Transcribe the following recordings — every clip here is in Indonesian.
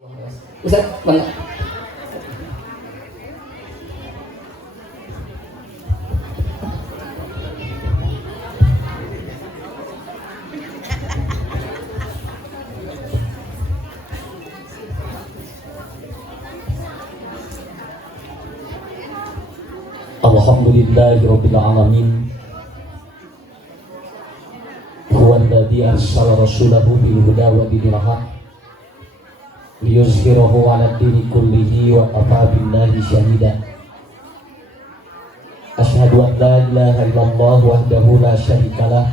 Ustaz, bang. Alhamdulillahirabbil alamin. Huwallazi arsala rasulahu bil huda wa dinil haq liyuzhirahu 'ala dini kullihi wa kafaa billahi shahida. Asyhadu an la ilaha illallah wahdahu la syarikalah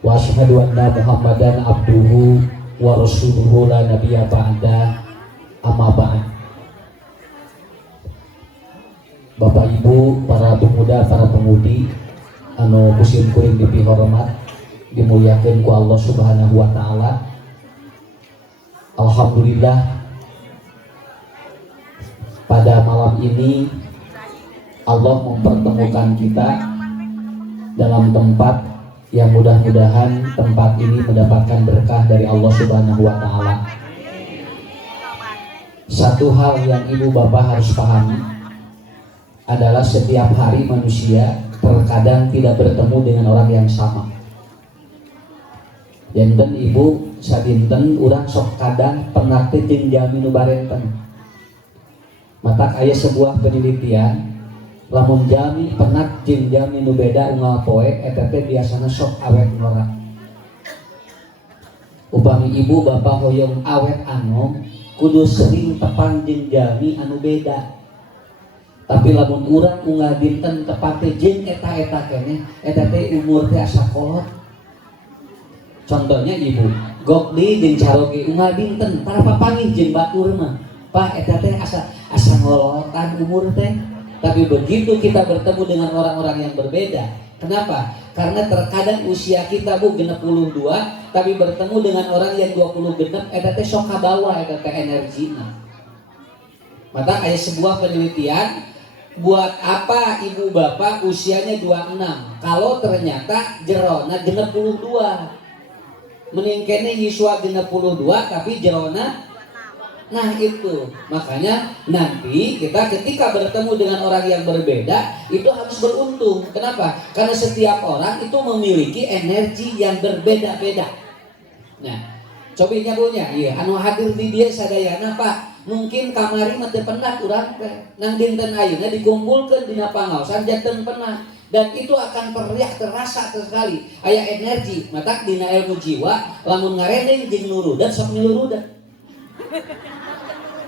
wa asyhadu anna Muhammadan abduhu wa rasuluhu la nabiyya ba'da. Amma ba'd. Bapak Ibu, para pemuda, para pemudi anu kusim kuring dipihormat, dimuliakeun ku Allah Subhanahu wa taala. Alhamdulillah, pada malam ini Allah mempertemukan kita dalam tempat yang mudah-mudahan tempat ini mendapatkan berkah dari Allah Subhanahu wa taala. Satu hal yang Ibu Bapak harus pahami adalah setiap hari manusia terkadang tidak bertemu dengan orang yang sama. Yanten ibu sadinten urang sok kadang pernah teh jeung jami nu barenten. Mata aya sebuah penelitian, lamun jami pernah jeung jami nu beda unggal poe eta teh biasana sok awet ngora. Upami ibu bapak hoyong awet anom kudu sering tepang jeung jami anu beda. Tapi lamun urang unggal dinten tepate jeung eta-eta keneh, eta teh umur teh asa kolot. Contohnya ibu, gokdi jeung caroge unggal dinten tara papanggih jeung batur mah. Pak eta teh asa ngolotan umur teh. Tapi begitu kita bertemu dengan orang-orang yang berbeda. Kenapa? Karena terkadang usia kita bu genep 22, tapi bertemu dengan orang yang 20 genep, eta teh sok kabawa eta teh energina. Maka ada sebuah penelitian, buat apa ibu bapak usianya 26 kalau ternyata jerona genep 22. Mending kene yiswa genep 22 tapi jerona. Nah itu makanya nanti kita ketika bertemu dengan orang yang berbeda itu harus beruntung. Kenapa? Karena setiap orang itu memiliki energi yang berbeda-beda. Nah cobinya punya iya anu hadir di dia sadayana Pak. Mungkin kamari mah teu pernah urang teh nang dinten ayeuna dikumpulkeun dina pangaosan janten pernah, dan itu akan terasa sekali aya energi matak dina ilmu jiwa lamun ngarendeng jeung nurudan sok nulurudan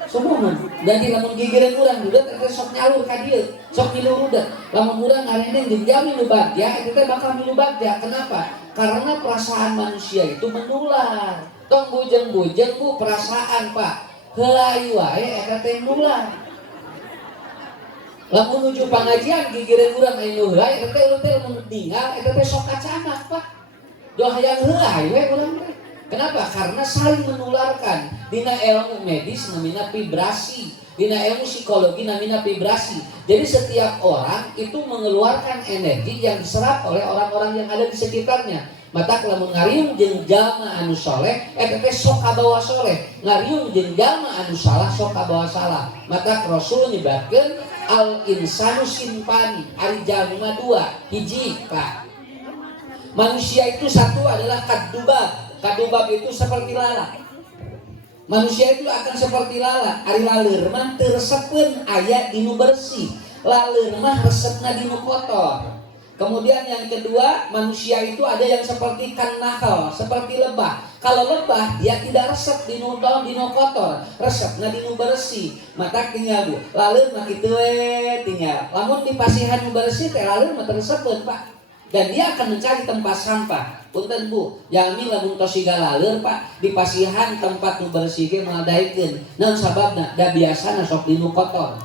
semua dan di lamun gigireun urang duda teh sok nyalur ka dieu sok nilurudan lamun urang ngarendeng jeung jami nu bagja eta teh bakal milu bagja. Kenapa? Karena perasaan manusia itu menular. Tong bujeng-bujeng bu perasaan Pak helayu wae eta teh nular. Lamun nuju pangajian gigireun urang aya nu heula eta teh urang teh mun tinggal eta teh sok kacanak Pak. Doh hayang heula we urang teh. Kenapa? Karena saling menularkan. Dina ilmu medis namina vibrasi, dina ilmu psikologi namina vibrasi. Jadi setiap orang itu mengeluarkan energi yang diserap oleh orang-orang yang ada di sekitarnya. Mata lamun ngariung jeung jalma anu saleh eta teh sok kabawa saleh, ngariung jeung jalma anu salah sok kabawa salah. Mata Rasul nyebatkeun al insanu simpani, ari jalma dua, hiji Pak. Manusia itu satu adalah kadubab. Kadubab itu seperti lalat. Manusia itu akan seperti lalat. Ari laleur mah teu resepkeun aya dinu bersih. Laleur mah resepna dinu kotor. Kemudian yang kedua, manusia itu ada yang seperti kan-nakal, seperti lebah. Kalau lebah dia tidak resep dinu kotor, resepna dinu bersih. Mata tinggal bu, laleur mah kitu we tinggal. Lamun di pasihan nu bersih teh laleur mah teu resepkeun Pak. Dan dia akan mencari tempat sampah. Punten bu, yami lamun tos siga laleur Pak, di pasihan tempat nu bersih ge maladaikeun. Naon sababna? Da biasana sok dinu kotor.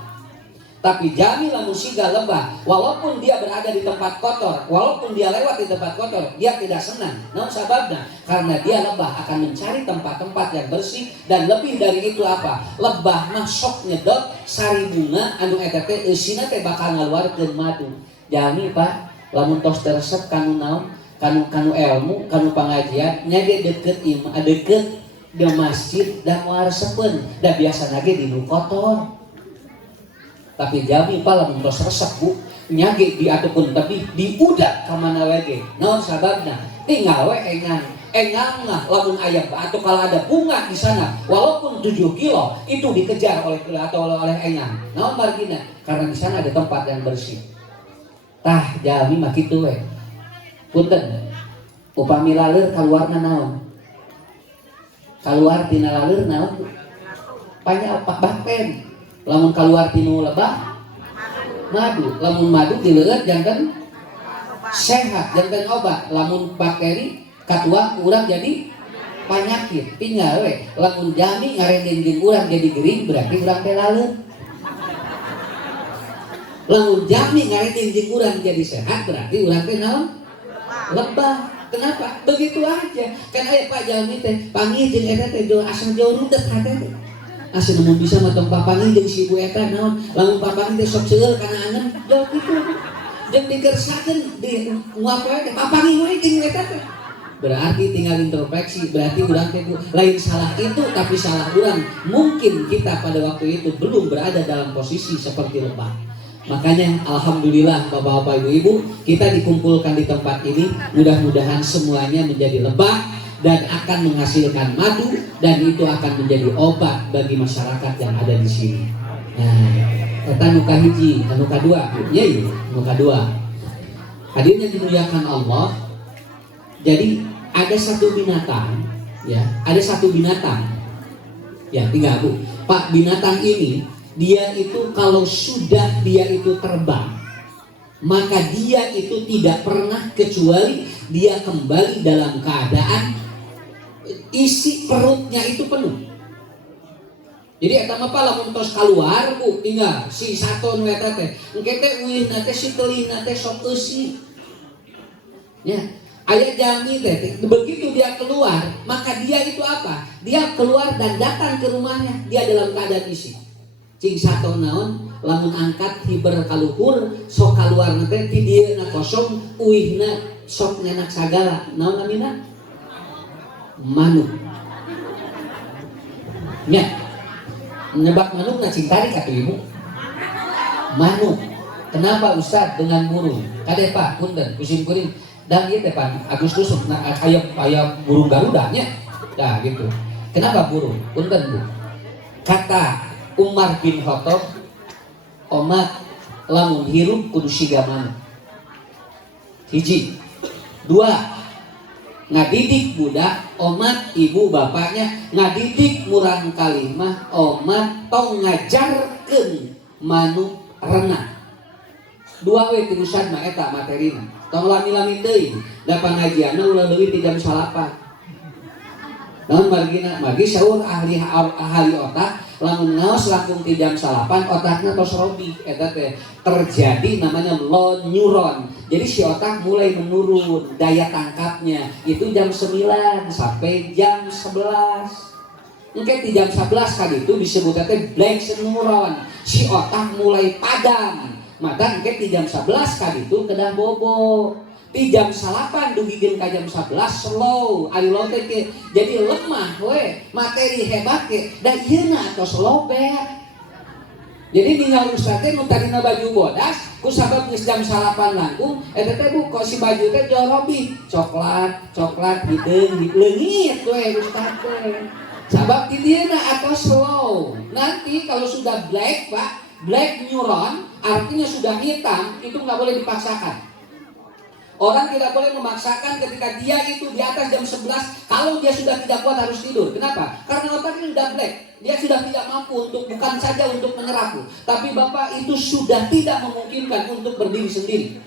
Tapi jami lamun siga lebah, walaupun dia berada di tempat kotor, walaupun dia lewat di tempat kotor, dia tidak senang. Naon sababna? Karena dia lebah akan mencari tempat-tempat yang bersih. Dan lebih dari itu apa? Lebah mah sok nyedot sari bunga anu eta teh eusina teh bakal ngaluarkeun madu. Jami Pak, lamun tos teresep kanu naon? Kanu ilmu, kanu pangajian nya ge deukeut di masjid dan waresepen dan biasa lagi di kotor. Tapi jami pala mentos resep bu nyage di ataupun tapi diudak ke mana lagi. Naon sababna tinggal we engang lamun ayam atau kalau ada bunga di sana walaupun 7 kilo itu dikejar oleh engang. Naon margina karena di sana ada tempat yang bersih. Tah jami mah kitu we. Punten upami laleur kaluarna naon? Kaluar tina laleur naon? Panya opak bakten. Lamun kaluar tinu lebah madu. Lamun madu dileueut janten sehat, janten obat. Lamun bakteri katua urang jadi penyakit. Tinggal we lamun jami ngarenden jeung urang jadi gering berarti urang teh laleur. Lamun jami ngarenden jeung urang jadi sehat berarti urang teh naon? Lebah. Kenapa? Begitu aja. Kan aya Pak Jami teh panggih jeung eta teh asal jauh rudet hate teh. Asa namun bisa matong papangi jeung si ibu eta naon lamun papangi teh sok seueur kana angen jauh kitu. Jeung digersakeun di nguap we teh papangi we jeung eta teh. Berarti tinggal introspeksi, berarti urang teh lain salah itu tapi salah urang. Mungkin kita pada waktu itu belum berada dalam posisi seperti lebah. Makanya alhamdulillah Bapak-bapak Ibu-ibu kita dikumpulkan di tempat ini, mudah-mudahan semuanya menjadi lebah dan akan menghasilkan madu dan itu akan menjadi obat bagi masyarakat yang ada di sini. Nah, eta nuka hiji, nuka dua, ya iya, nuka dua. Hadirnya dimuliakan Allah. Jadi ada satu binatang, ya, ada satu binatang. Ya, tinggal Bu. Pak, binatang ini dia itu kalau sudah dia itu terbang maka dia itu tidak pernah kecuali dia kembali dalam keadaan isi perutnya itu penuh. Jadi eta mah lamun tos kaluar Bu tinggal si saton eta teh engke teh uihna teh si teulina teh sok eusi. Ya, aya jami teh begitu dia keluar maka dia itu apa? Dia keluar dan datang ke rumahnya dia dalam keadaan isi. Cing sato naon lamun angkat hiber kaluhur sok kaluar teh ti dieuna kosong uihna sok nyenak sagala naon namina manuk nya nyebak manuk na cing tadi kata ibu manuk. Kenapa Ustaz dengan burung kade Pak punten kusim kuring dan ieu teh Pak Agustus aya burung Garuda nya dah gitu. Kenapa burung punten Bu kata Umar bin Khattab omat lamun hirup kudu siga manuk. Hiji. Dua, ngadidik budak omat ibu bapaknya ngadidik murang kalimah omat tong ngajarkeun manuk renang. Dua we tilusan mah eta materina. Tong lami-lami teuing da pangajianna ulah leuwih ti jam 8. Namun margina magi saur ahli otak lamun ngaos langkung ti jam 8 otakna tos robi eta teh terjadi namanya low neuron. Jadi si otak mulai menurun daya tangkapnya itu jam 9 sampai jam 11. Engke di jam 11 kali itu disebut teh blank neuron. Si otak mulai padam. Maka engke di jam 11 kali itu kedah bobo. Di jam 8 dugikeun ka jam 11 slow ari low teh jadi lemah we materi hebat ge da ieu na tos lobet. Jadi ninggal ustaz teh nu tadina baju bodas ku sabab geus jam 8 langkung eta teh Bu kok si baju teh jorobi coklat hideung leungit we ustaz teh sabab di dieu na atos slow. Nanti kalau sudah black Pak black neuron artinya sudah hitam itu nggak boleh dipaksakan. Orang tidak boleh memaksakan ketika dia itu di atas jam 11 kalau dia sudah tidak kuat harus tidur. Kenapa? Karena otaknya sudah black. Dia sudah tidak mampu untuk bukan saja untuk menyerap, tapi Bapak itu sudah tidak memungkinkan untuk berdiri sendiri.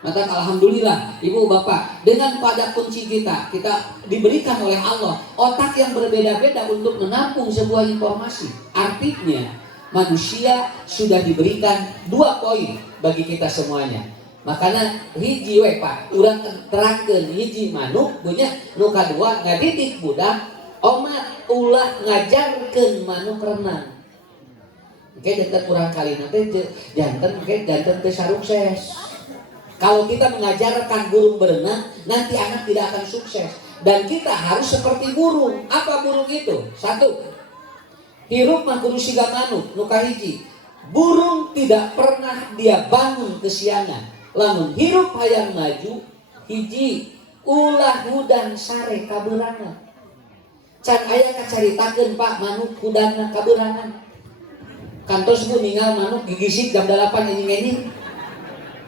Maka alhamdulillah Ibu Bapak dengan pada kunci kita diberikan oleh Allah otak yang berbeda-beda untuk menampung sebuah informasi. Artinya manusia sudah diberikan 2 poin bagi kita semuanya. Makanya hiji we Pak urang terangkeun hiji manuk punya nu kadua ngadidik budak omat ulah ngajarkeun manuk renang. Oke janten urang kalina teh janten teh sukses. Kalau kita mengajarkan burung berenang nanti anak tidak akan sukses. Dan kita harus seperti burung. Apa burung itu? Satu, hirup mah kudu siga manuk. Nu kahiji, burung tidak pernah dia bangun kesiangan. Lamun hirup hayang maju, hiji ulah hudang sare kaberangan. Can aya kacaritakeun Pak manuk hudangna kaberangan. Kantos bu ninggal manuk gigisit jam 8 ini.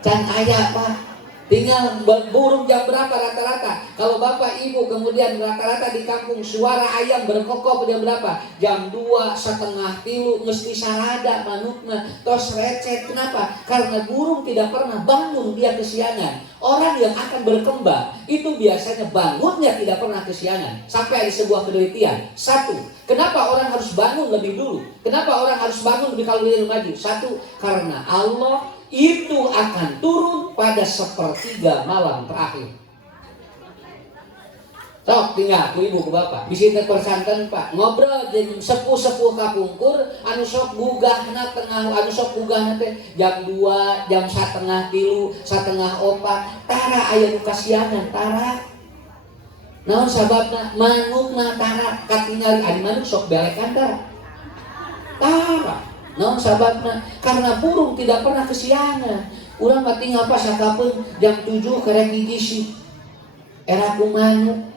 Can aya Pak. Tinggal burung jam berapa rata-rata? Kalau bapak ibu kemudian rata-rata di kampung suara ayam berkokok jam berapa? Jam 2, setengah 3 mesti sarada manukna tos recet. Kenapa? Karena burung tidak pernah bangun dia kesiangan. Orang yang akan berkembang itu biasanya bangunnya tidak pernah kesiangan. Sampai ada sebuah penelitian. Satu, kenapa orang harus bangun lebih dulu? Kenapa orang harus bangun lebih kalau dia maju? Satu, karena Allah itu akan turun pada sepertiga malam terakhir. Sok tinggal ku ibu ku bapak bisi teh persanten Pak ngobrol jeung sepuh-sepuh kapungkur anu sok gugahna tengah anu sok gugahna teh jam 2 jam 1:30 3:30 tara aya nu kasianan tara naon sababna manukna tara katingali ari manuk sok belekan tara naon sababna karena burung tidak pernah kesiangan. Urang mah tinggal pas sakapeun jam 7 karek hiji era ku manuk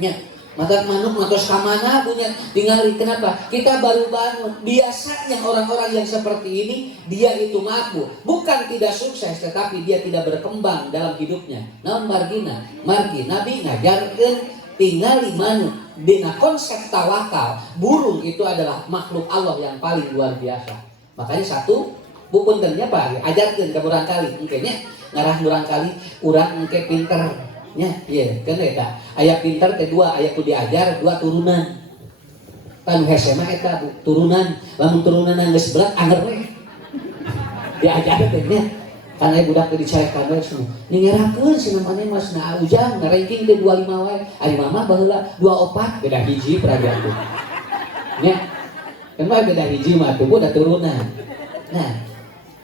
nya mata manuk matos ka mana punya tingali. Kenapa? Kita baru bangun. Biasanya orang-orang yang seperti ini dia itu mampu bukan tidak sukses tetapi dia tidak berkembang dalam hidupnya. Naon margi Nabi ngajarkeun tingali manuk dina konsep tawakal. Burung itu adalah makhluk Allah yang paling luar biasa. Makanya satu bupuntennya Pak ajarkeun ka urang kali engke nya ngarah urang kali urang engke pinter nya ieu kan eta aya pinter teh 2 aya ku diajar 2 turunan kan hese mah eta turunan lamun turunan geus berat anger we diajar teh nya kan aya budak teh dicarekan we semua ningerakeun cenah maneh mas na ujang na ranking teh 25 wae ari mama baheula 24 beda hiji peragaan tuh nya kan mah beda hiji mah tuh udah turunan. Nah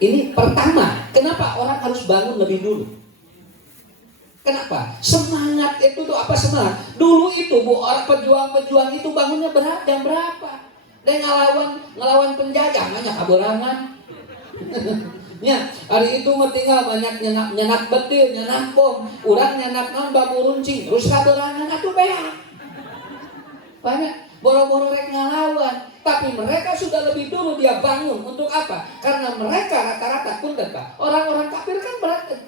ini pertama kenapa orang harus bangun lebih dulu. Kenapa? Semangat itu tuh apa semangat? Dulu itu bu orang pejuang-pejuang itu bangunnya jam berapa? Dan ngelawan penjajah banyak kaberangan. Ya, hari itu mah tinggal banyak nyenak betil, nyenak bom, urang nyenak non babu runcing, terus kaberangan atuh beak. Banyak boro-boro rek ngelawan, tapi mereka sudah lebih dulu dia bangun untuk apa? Karena mereka rata-rata punten Pak. Orang-orang kafir kan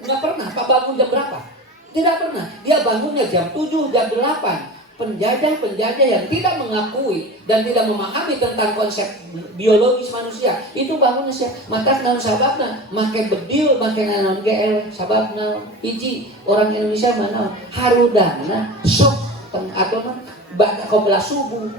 nggak pernah Pak bangun jam berapa? Tidak pernah. Dia bangunnya jam 7, jam 8. Penjajah-penjajah yang tidak mengakui dan tidak memahami tentang konsep biologis manusia itu bangunnya sih. Maka naon sababna? Make bedil, make naon GL sababna. Hiji orang Indonesia mana harudangna sok atau mah ba'da qabla subuh.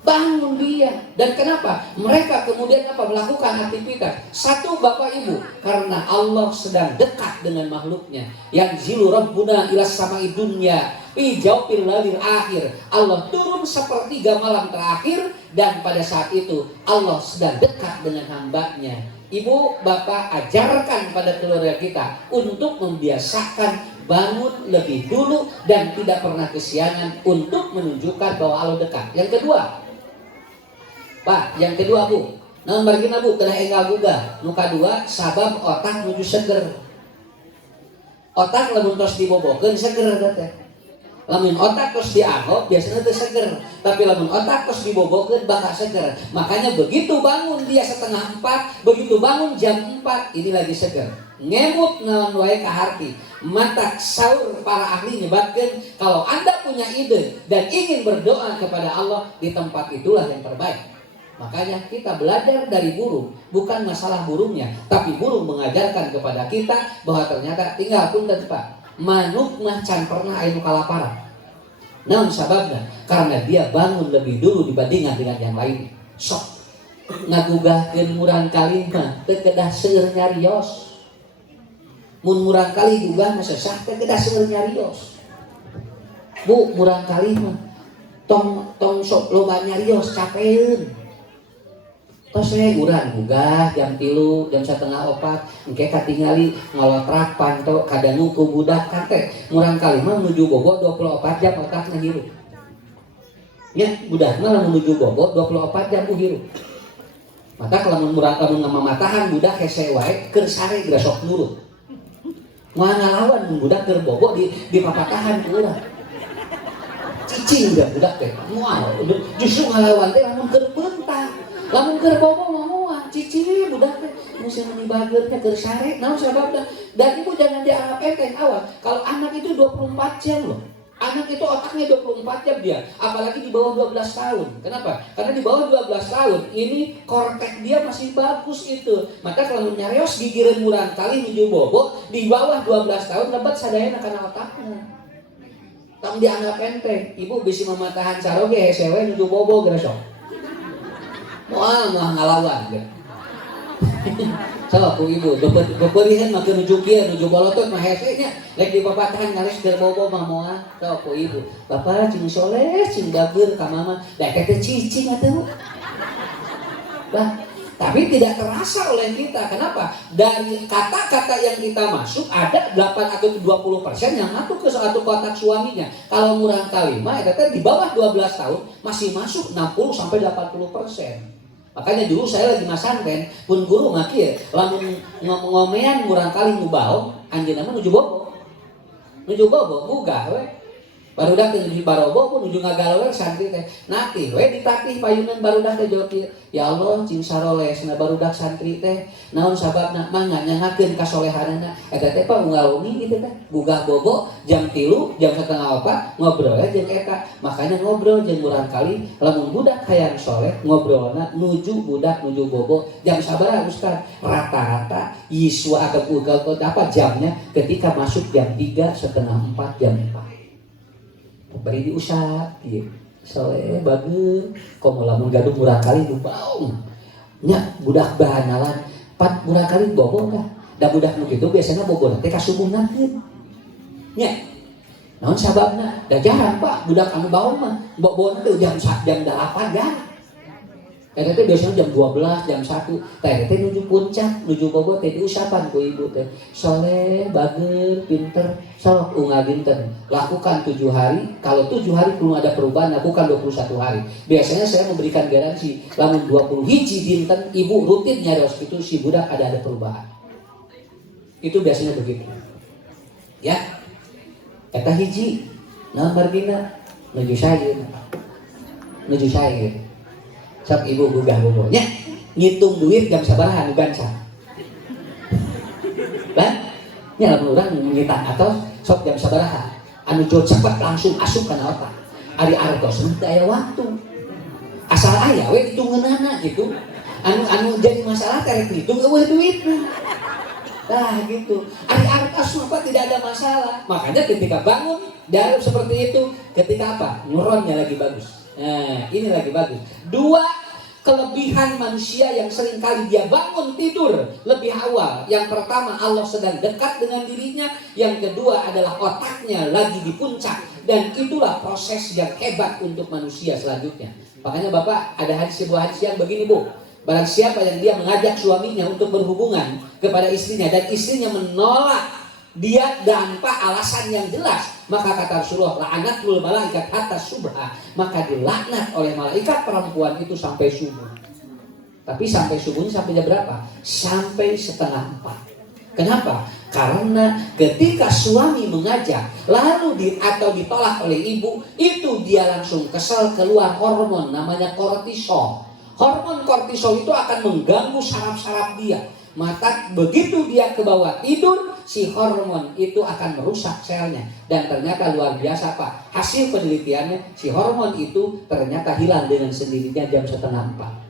Bangun dia. Dan kenapa? Mereka kemudian melakukan aktivitas. Satu Bapak Ibu, karena Allah sedang dekat dengan makhluknya. Yang zilu rabbuna ilas sama'i dunya fi jawfil lailil akhir. Allah turun sepertiga malam terakhir dan pada saat itu Allah sedang dekat dengan hambanya. Ibu, Bapak ajarkan pada keluarga kita untuk membiasakan bangun lebih dulu dan tidak pernah kesiangan untuk menunjukkan bahwa Allah dekat. Yang kedua, Pak, yang kedua Bu, naon margina Bu kena enggal gugah. Nu kadua sabab otak nuju seger. Otak lamun tos dibobokeun seger teh. Lamun otak tos dianggo biasanya teh seger, tapi lamun otak tos dibobokeun bakal seger. Makanya begitu bangun dia 3:30, begitu bangun jam 4 ini lagi seger. Ngemut naon wae ka harti. Mata saur para ahli nyebatkeun kalau Anda punya ide dan ingin berdoa kepada Allah di tempat itulah yang terbaik. Makanya kita belajar dari burung, bukan masalah burungnya, tapi burung mengajarkan kepada kita bahwa ternyata tinggal punten Pak, manuk mah can pernah aya nu kalaparan. Naon sababna? Karena dia bangun lebih dulu dibandingkan dengan yang lain. Sok ngagugahkeun murang kali mah teu kedah seueur nyarios. Mun murang kali gugah mah sesah teu kedah seueur nyarios. Bu, murang kali mah tong sok loba nyarios capeun. tos urang gugah jam 3 jam 3:30 engke katingali ngolotrak panto kadanu ku budak teh murang kali mah menuju Bogor 24 jam otakna hirup nya budak mah menuju Bogor 24 jam ku hirup maka kalau murang lamun ngamamatahan budak hese wae keur sare geura sok nurut moal ngalawan budak keur bobo di papatahan ku urang cicing budak teh moal justru ngalawan teh lamun keur beuntak lamun keur bobo mah cicing budak teh musim menibageurnya keur sare naon sababna dan ibu jangan dianggap enteng awal kalau anak itu 24 jam loh anak itu otaknya 24 jam dia apalagi di bawah 12 tahun kenapa? Karena di bawah 12 tahun ini kortek dia masih bagus itu maka kalau nyareos gigireun murang kali menuju bobo di bawah 12 tahun lebat sadayana kana otaknya tong dianggap enteng ibu bisi mamatahan saroge hese we nuju bobo geura sok moal mah ngalawan ge. So aku ibu beberihan makin nuju kieu nuju bolotot mah hese nya lek di papatahan ngales keur bobo mah moal so aku ibu bapak cing soleh cing gabeur ka mama da teh cicing atuh bah tapi tidak terasa oleh kita kenapa dari kata-kata yang kita masuk ada 8 atau 20% yang masuk ke satu kotak suaminya kalau murang kalimah eta teh di bawah 12 tahun masih masuk 60 sampai 80%. Makanya dulu saya lagi masantren pun guru mah kieu lamun ngomean murang kali ngubaho anjeunna mah nuju bobo gugah we barudak teh nuju barobo pun nuju ngagalower santri teh natih we ditatih payunan barudak teh jawab ya Allah cing sarolesna barudak santri teh naon sababna mangga nyangakeun kasolehanna eta teh paunggaluni kitu teh gugah bobo jam 3 jam 3:30 ngobrol jeung eta makanya ngobrol jeung urang kali lamun budak hayang soleh ngobrolna nuju budak nuju bobo jam sabaraha Ustaz rata-rata yiswa atau apa jamnya ketika masuk jam 3 setengah 4 jam 4 bari diusap ieu soleh bageun komo lamun gaduh murang kali nu baung nya budak bahanalan pat murang kali bobo dah da budak nu kitu biasana bobona teh kasubuhnakeun nya naon sababna da jarang Pak budak anu baung mah bobona teh jam 8 dah eta teh biasana jam 12 jam 1 teh teh nuju puncak nuju bobo teh diusapan ku ibu teh soleh bageur pinter sok unggal dinten lakukan 7 hari kalau 7 hari belum ada perubahan lakukan 21 hari biasanya saya memberikan garansi lamun 20 hiji dinten ibu rutin nyarios itu si budak ada perubahan itu biasanya begitu ya eta hiji naon margina nuju saeun sok ibu gugah bobonya ngitung duit jam sabaraha nu ganca kan nya lamun urang ngita atau sok jam sabaraha anu jauh cepat langsung asup kana otak ari artos teu aya waktu asal aya we hitungeunana gitu anu jadi masalah teh hitung eueuh duitna nah gitu ari artos mah tidak ada masalah makanya ketika bangun dari seperti itu ketika apa neuronnya lagi bagus. Nah, ini lagi bagus. 2 kelebihan manusia yang seringkali dia bangun tidur lebih awal. Yang pertama Allah sedang dekat dengan dirinya. Yang kedua adalah otaknya lagi di puncak. Dan itulah proses yang hebat untuk manusia selanjutnya. Makanya Bapak ada sebuah hadis yang begini Bu. Barang siapa yang dia mengajak suaminya untuk berhubungan kepada istrinya dan istrinya menolak dia tanpa alasan yang jelas, maka kata Rasulullah la'anatul malaikat hatta subha, maka dilaknat oleh malaikat perempuan itu sampai subuh. Tapi sampai subuhnya sampai jam berapa? Sampai 3:30. Kenapa? Karena ketika suami mengajak lalu atau ditolak oleh ibu, itu dia langsung kesal keluar hormon namanya kortisol. Hormon kortisol itu akan mengganggu saraf-saraf dia. Maka begitu dia ke bawah tidur, si hormon itu akan merusak selnya. Dan ternyata luar biasa Pak, hasil penelitiannya si hormon itu ternyata hilang dengan sendirinya jam 3:30.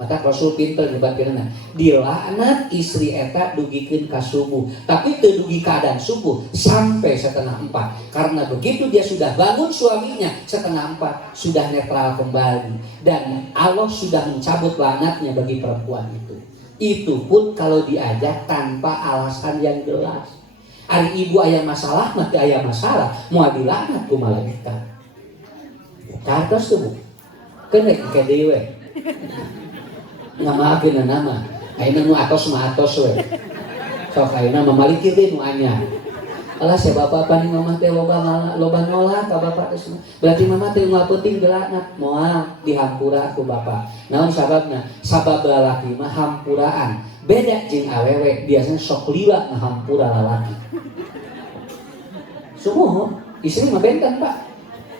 Maka Rasul pinter nyebatkeunna, dilaknat istri eta dugikeun ka subuh, tapi teu dugi keadaan subuh sampai 3:30. Karena begitu dia sudah bangun suaminya 3:30 sudah netral kembali dan Allah sudah mencabut laknatnya bagi perempuan itu. Itu pun kalau diajak tanpa alasan yang jelas. Ari ibu aya masalah, mati aya masalah, moal dilaknat ku malaikat. Kartos tuh Bu. Kenek ke dewe. ngamakeun nama ayeuna nu atos mah atos we sok ayeuna mah malikir deui nu anyar alah si bapak pani mama teh loba nolak ka bapak teh berarti mama teh moal penting geulana moal dihampura ku bapak naon sababna sabab lalaki mah hampuraan beda jeung awewe biasanya sok lila ngahampura lalaki sumuh istri mah benten pak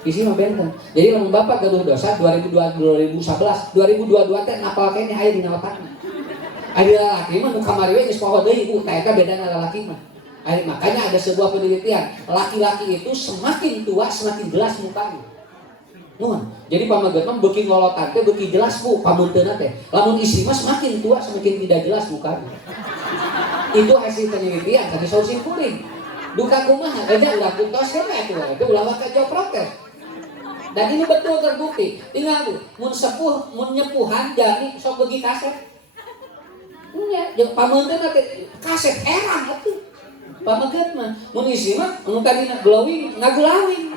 istri mah benten jadi lamun bapak gaduh dosa 2011 2022 teh ngapal kene aya dina otakna aya lalaki mah nu kamari we geus poho deui ku eta bedana lalaki mah. Makanya ada sebuah penelitian, laki-laki itu semakin tua semakin jelas mukanya. Nuhun. Jadi pamageut mah beuki ngolotan teh beuki jelas ku pamunteunna teh. Lamun istri mah semakin tua semakin tidak jelas mukanya. Itu hasil penelitian tadi saur simpuling. Duka kumaha? Eda ulah kuntos kana itu ulah waka joprot teh. Dan ini betul terbukti. Tinggal tuh, mun nyepuhan jadi sok beuki kaset. Nya, jeung pamunteunna teh kaset erang atuh. Pamageut mah mun isi mah anu tadina glowing ngagulawing.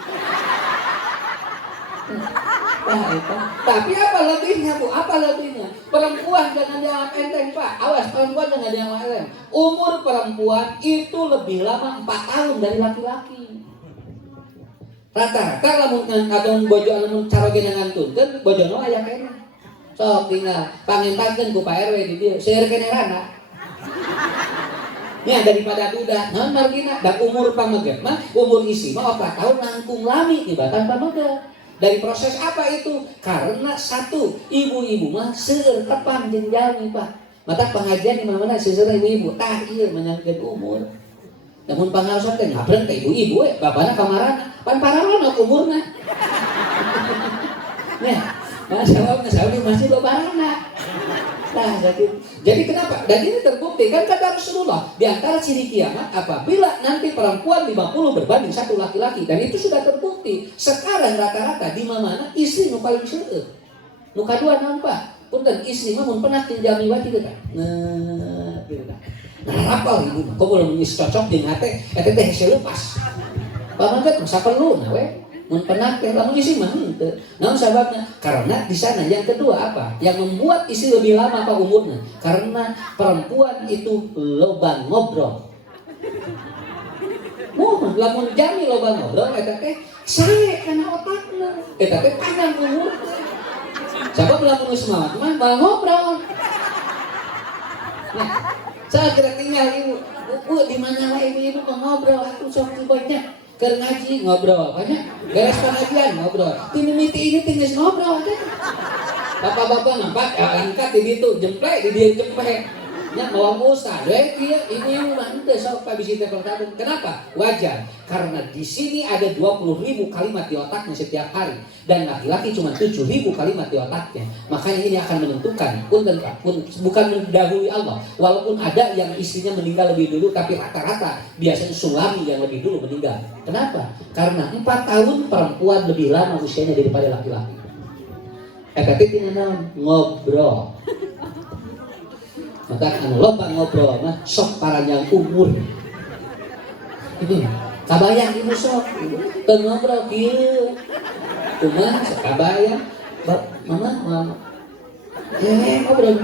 Nah, itu. Tapi apa lebihnya Bu? Apa lebihnya? Perempuan jangan dianggap enteng Pak. Awas perempuan jangan dianggap enteng. Umur perempuan itu lebih lama 4 tahun dari laki-laki. Rata-rata lamun kadon bojo anu caroge ngantunkeun bojona aya kene. Sok tinggal pangintankeun ku Pak RW di dieu. Seueur kene rana. Ya daripada duda, naon margina dan umur pamageut mah umur isi mah 4 tahun nangkung lami tibatan pamageut. Dari proses apa itu? Karena satu, ibu-ibu mah seueur tepang jeung jalmi Pak. Mata pengajian di mana-mana seueur ibu-ibu tah ieu menyangkeun umur. Namun pangaosan teh ngabreng ka ibu-ibu we, bapana kamarana, pan paralona umurna. Nah, masalah di masjid babarana. Nah, jadi kenapa? Dan ini terbukti kan kata Rasulullah di antara ciri kiamat apabila nanti perempuan 50 berbanding 1 laki-laki dan itu sudah terbukti. Sekarang rata-rata di mana istri nu paling seueur. Nu kadua naon Pak? Punten istri mah mun pernah tinjami wati teh. Nah, gitu kan. Nah, apal ibu kok belum cocok jeung hate eta teh hese leupas. Pamageut masa perlu nah we. Mun pernah teh lamun isi mah henteu. Naon sababna? Karena di sana yang kedua apa? Yang membuat isi lebih lama apa umurnya? Karena perempuan itu loba ngobrol. Lamun jami loba ngobrol eta teh sae kana otakna. Eta teh panjang umur. Sabab lamun geus semangat mah bae ngobrol. Nah, saya kira tinggal ibu. Bu di mana wae ibu ngobrol aku sok banyak. Keur ngaji ngobrol banyak, beres pengajian ngobrol. Mimiti ini tinggal ngobrol aja. Bapak-bapak nampak angkat di ditu jemplek di dia jemplek. Nya mau ustaz, ieu ibu-ibu mah henteu sok pabisi teh pertabun. Kenapa? Wajar. Karena di sini ada 20.000 kalimat di otaknya setiap hari dan laki-laki cuma 7.000 kalimat di otaknya. Makanya ini akan menentukan bukan mendahului Allah. Walaupun ada yang istrinya meninggal lebih dulu tapi rata-rata biasanya suami yang lebih dulu meninggal. Kenapa? Karena 4 tahun perempuan lebih lama usianya daripada laki-laki. Eta teh tina ngobrol. Maka anu loba ngobrol mah sok panjang umur. Itu kabayang ibu sok teu ngobrol kieu. Kumaha kabayang mama ngobrol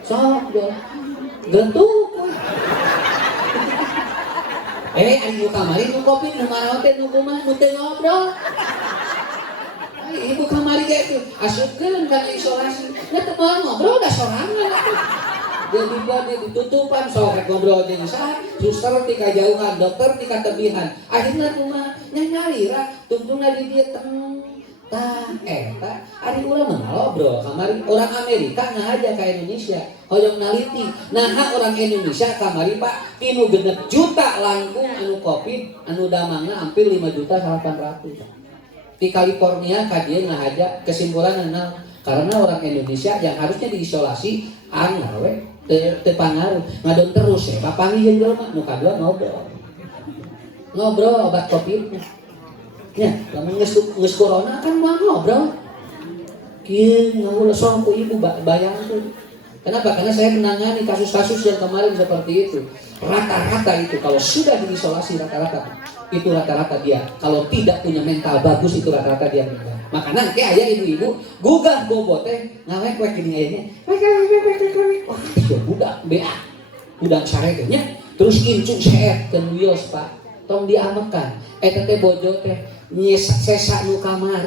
sok do gentuk. Anu kamari nu kopi nu maraot teh nu kumaha nu teu ngobrol. Ibu kamari ge tuh asupkeun kana isolasi. Nya teu ngobrol da sorangan atuh. Dia ditutupan sok ngobrol jeung saha suster ti kajauhan dokter ti katebihan akhirna kumaha nya nyalira tungtungna di dieu teng tah eta ari urang mah ngobrol kamari orang Amerika nah aja ka Indonesia hoyong naliti nah orang Indonesia kamari Pak tinu genep juta langkung anu covid anu damangna hampir 5.800.000 di California ka dieu ngahaja kesimpulan naon karena orang Indonesia yang harusnya diisolasi anggar we tepangaruh ngadon terus ya papangi jeung jelema nu kadua ngobrol obat covid nya lamun geus corona kan moal ngobrol kieu ngaul sok ku ibu bayangkeun Kenapa? Karena saya menangani kasus-kasus yang kemarin seperti itu. Rata-rata itu kalau sudah diisolasi rata-rata dia kalau tidak punya mental bagus itu rata-rata dia meninggal. Makanya kayak ayah ibu-ibu gugah bobot ngawek wek gini ayahnya. Wah, ya budak bea. Budak saregenya terus incuk seet ke wios Pak. Tong diamekan. Eta teh bojo teh nyesa nu kamar.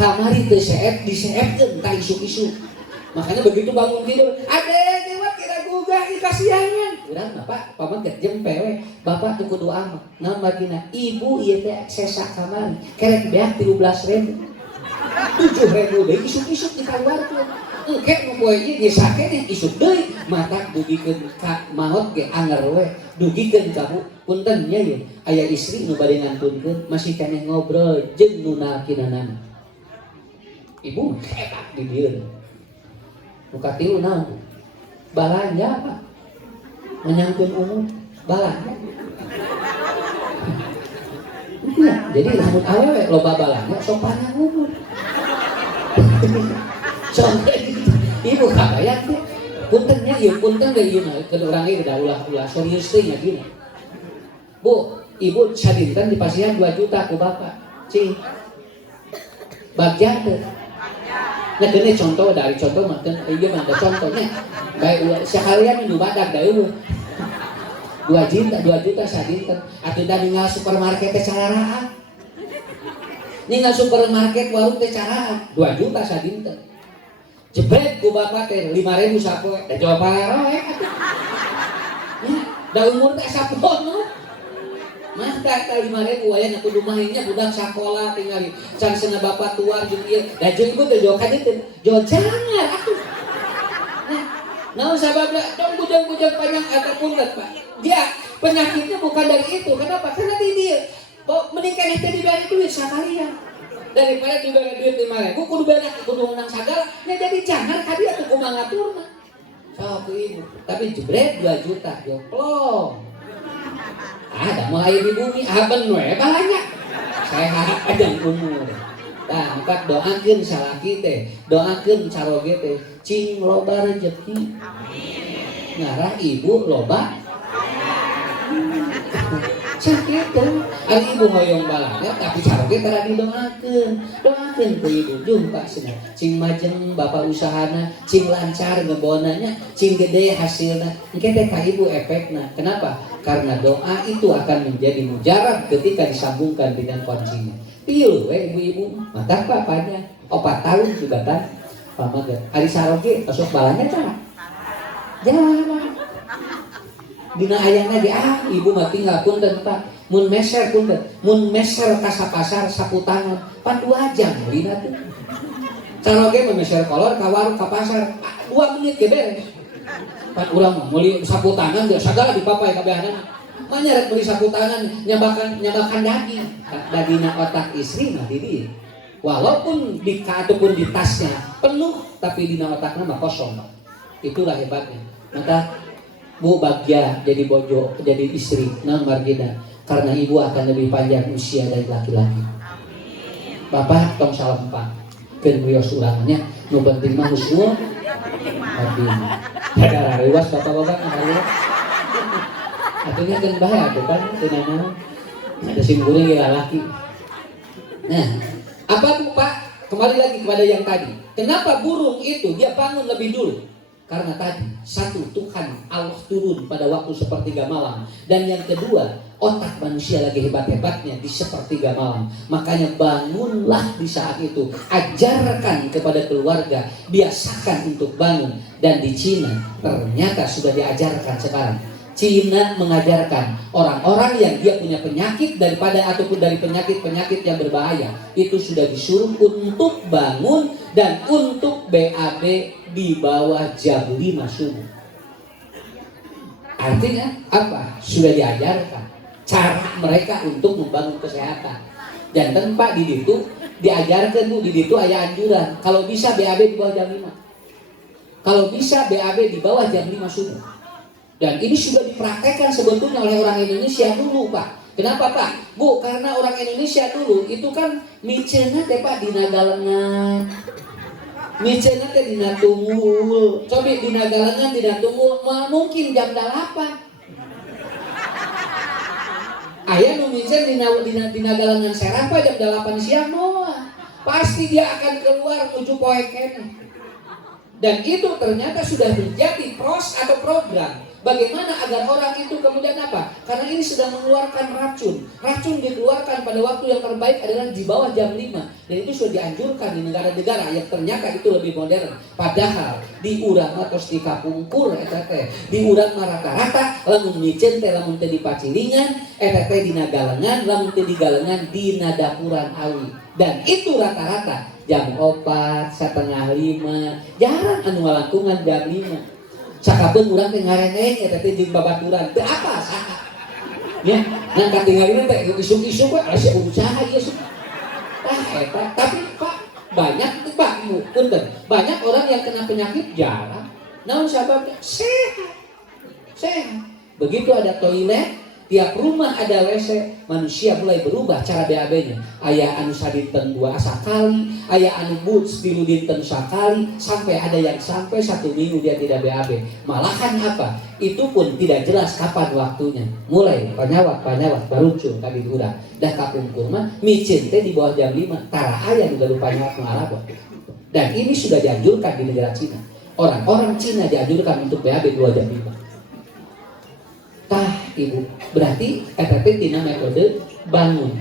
Kamar itu seet diseetkeun ka isuk-isuk. Makanya begitu bangun tidur, adek dewa kira gugah kasihannya. Urang Bapak, paman kerjem pewe, Bapak tuh kudu amat. Nambahina, ibu ieu teh sesa kamar, kerek beak 13.000. 7.000 deui isuk-isuk dikaluarkeun. Engke nu poe ieu ge sakene isuk deui, matak dugikeun ka maot ge anger we, dugikeun ka punten nya ye. Aya istri nu bade ngantunkeun, masih keneh ngobrol jeung nu nakinanana. Ibu hebat di dieu. Buka tilu naon balanja Pak menyangkut umum balanja ya, jadi lamun awewe loba balanja sok panjang umur sok ibu kabayang teh puntennya ieu punten deui ieu mah keur urang ieu da ulah serius teh nya gini Bu ibu sadinten dipasihan 2 juta ku bapak cing bagja teh. Nah, ini contoh dari contoh makan, iya mah contohnya. Baik, sekalian minum badak dah 2 juta sadinten. Atuh dah ninggal supermarket teh cararaan. Ninggal supermarket warung teh cararaan 2 juta sadinten. Jebret ku bapak teh 5.000 sapoe. Da jawab bae atuh. Ya, da umur teh sapoe. Mah tak 5.000 aya kudu mahinnya budak sakola tinggali can cenah bapak tua jeung ieu da jeung ibu teh jauh ka dieu jauh jangan atuh nah naon sababna dong bujang-bujang panjang ataupun Pak dia penyakitnya bukan dari itu kenapa karena di dia mending keneh teh diberi duit sakalian daripada diberi duit 5.000 kudu menang sagala nya jadi jangan ka dieu atuh kumaha ngaturna sok ibu tapi jebret 2 juta yo plong. Ada mau air di bumi, haben we banyak. Sehat panjang umur. Tah, maka doakeun salaki teh, doakeun caroge teh, cing loba rezeki. Amin. Ngarah ibu loba. Sakit teh. Ari ibu hoyong balanya tapi caroge tara didoakeun. Doakeun ku ibu jumpa cenah. Cing majeng bapak usahana, cing lancar ngebonanya, cing gede hasilna. Engke teh ka ibu efekna. Kenapa? Karena doa itu akan menjadi mujarab ketika disambungkan dengan kuncinya. Pilu ibu-ibu, mata bapaknya 4 tahun juga kan. Pamaget. Ari saroge esok balanya cara. Jangan. Dina ayana ge ibu mah tinggal punten Pak. Mun meser punten. Mun meser ka pasar sapu tangan 2 jam dina teh. Saroge meser kolor ka warung ka pasar 2 menit ge beres. Pan urang meuli sapu tangan geus sagala dipapai kabehanana. Mah nyarek meuli sapu tangan nyabakan daging. Dagingna otak istri mah di dieu. Walaupun ataupun di tasnya penuh tapi dina otakna mah kosong. Itulah hebatnya. Maka Bu bagja jadi bojo, jadi istri nang margina karena ibu akan lebih panjang usia dari laki-laki. Bapak tong salam Pak. Keun wios urangnya nu penting mah husnul khotimah. Ada rewas bapak-bapak ngariwas. Atunya kan bahaya tuh kan dengan ada simpulnya ya laki. Nah, apa tuh Pak? Kembali lagi kepada yang tadi. Kenapa burung itu dia bangun lebih dulu? Karena tadi, satu, Tuhan Allah turun pada waktu sepertiga malam. Dan yang kedua, otak manusia lagi hebat-hebatnya di sepertiga malam. Makanya bangunlah di saat itu. Ajarkan kepada keluarga, biasakan untuk bangun. Dan di Cina ternyata sudah diajarkan sekarang. Cina mengajarkan orang-orang yang dia punya penyakit ataupun dari penyakit-penyakit yang berbahaya itu sudah disuruh untuk bangun dan untuk BAB di bawah jam 5 subuh. Artinya apa? Sudah diajarkan cara mereka untuk membangun kesehatan. Dan tempat di situ diajarkan Bu, di situ aya anjuran kalau bisa BAB di bawah jam 5. Kalau bisa BAB di bawah jam 5 subuh. Dan ini sudah dipraktekkan sebetulnya oleh orang Indonesia dulu Pak. Kenapa Pak? Bu, karena orang Indonesia dulu itu kan micena teh Pak dina galengan. Micen teh dina tunggul, cobi dina galengan dina tunggul, mungkin jam 8. Aya nu micen dina galengan serapa jam 8 siang moal. Pasti dia akan keluar menuju poe keneh. Dan itu ternyata sudah menjadi atau program. Bagaimana agar orang itu kemudian apa? Karena ini sedang mengeluarkan racun. Racun dikeluarkan pada waktu yang terbaik adalah di bawah jam 5. Dan itu sudah dianjurkan di negara-negara yang ternyata itu lebih modern. Padahal di urang tos di kapungkur eta teh. Di urang rata-rata lamun micen teh lamun teh di pacilingan, eta teh dina galengan, lamun teh di galengan dina dapuran awi. Dan itu rata-rata jam 4, setengah 5. Jarang anu ngalangkungan jam 5. Cakapeun urang teh ngareneng eta teh jeung babaturan teu apa saha. Ya, ngan katingalina teh isuk-isuk we asa usaha ieu sok. Eta tapi Pak banyak Pak punten. Banyak orang yang kena penyakit jarang. Naon sababna? Sehat. Begitu ada toilet, tiap rumah ada WC, manusia mulai berubah cara BAB-nya. Aya anu sadinten 2 sakali, aya anu buts tilu dinten sakali, sampai ada yang sampai 1 minggu dia tidak BAB. Malahan apa? Itu pun tidak jelas kapan waktunya. Mulai panyawat baruncul kali urang. Dah kapungkur mah micin teh di bawah jam 5, tara aya nu gaduh panyawat ngalabot. Dan ini sudah dianjurkan di negara Cina. Orang-orang Cina dianjurkan untuk BAB 2 jam 5. Tah ibu, berarti efektif dina metode bangun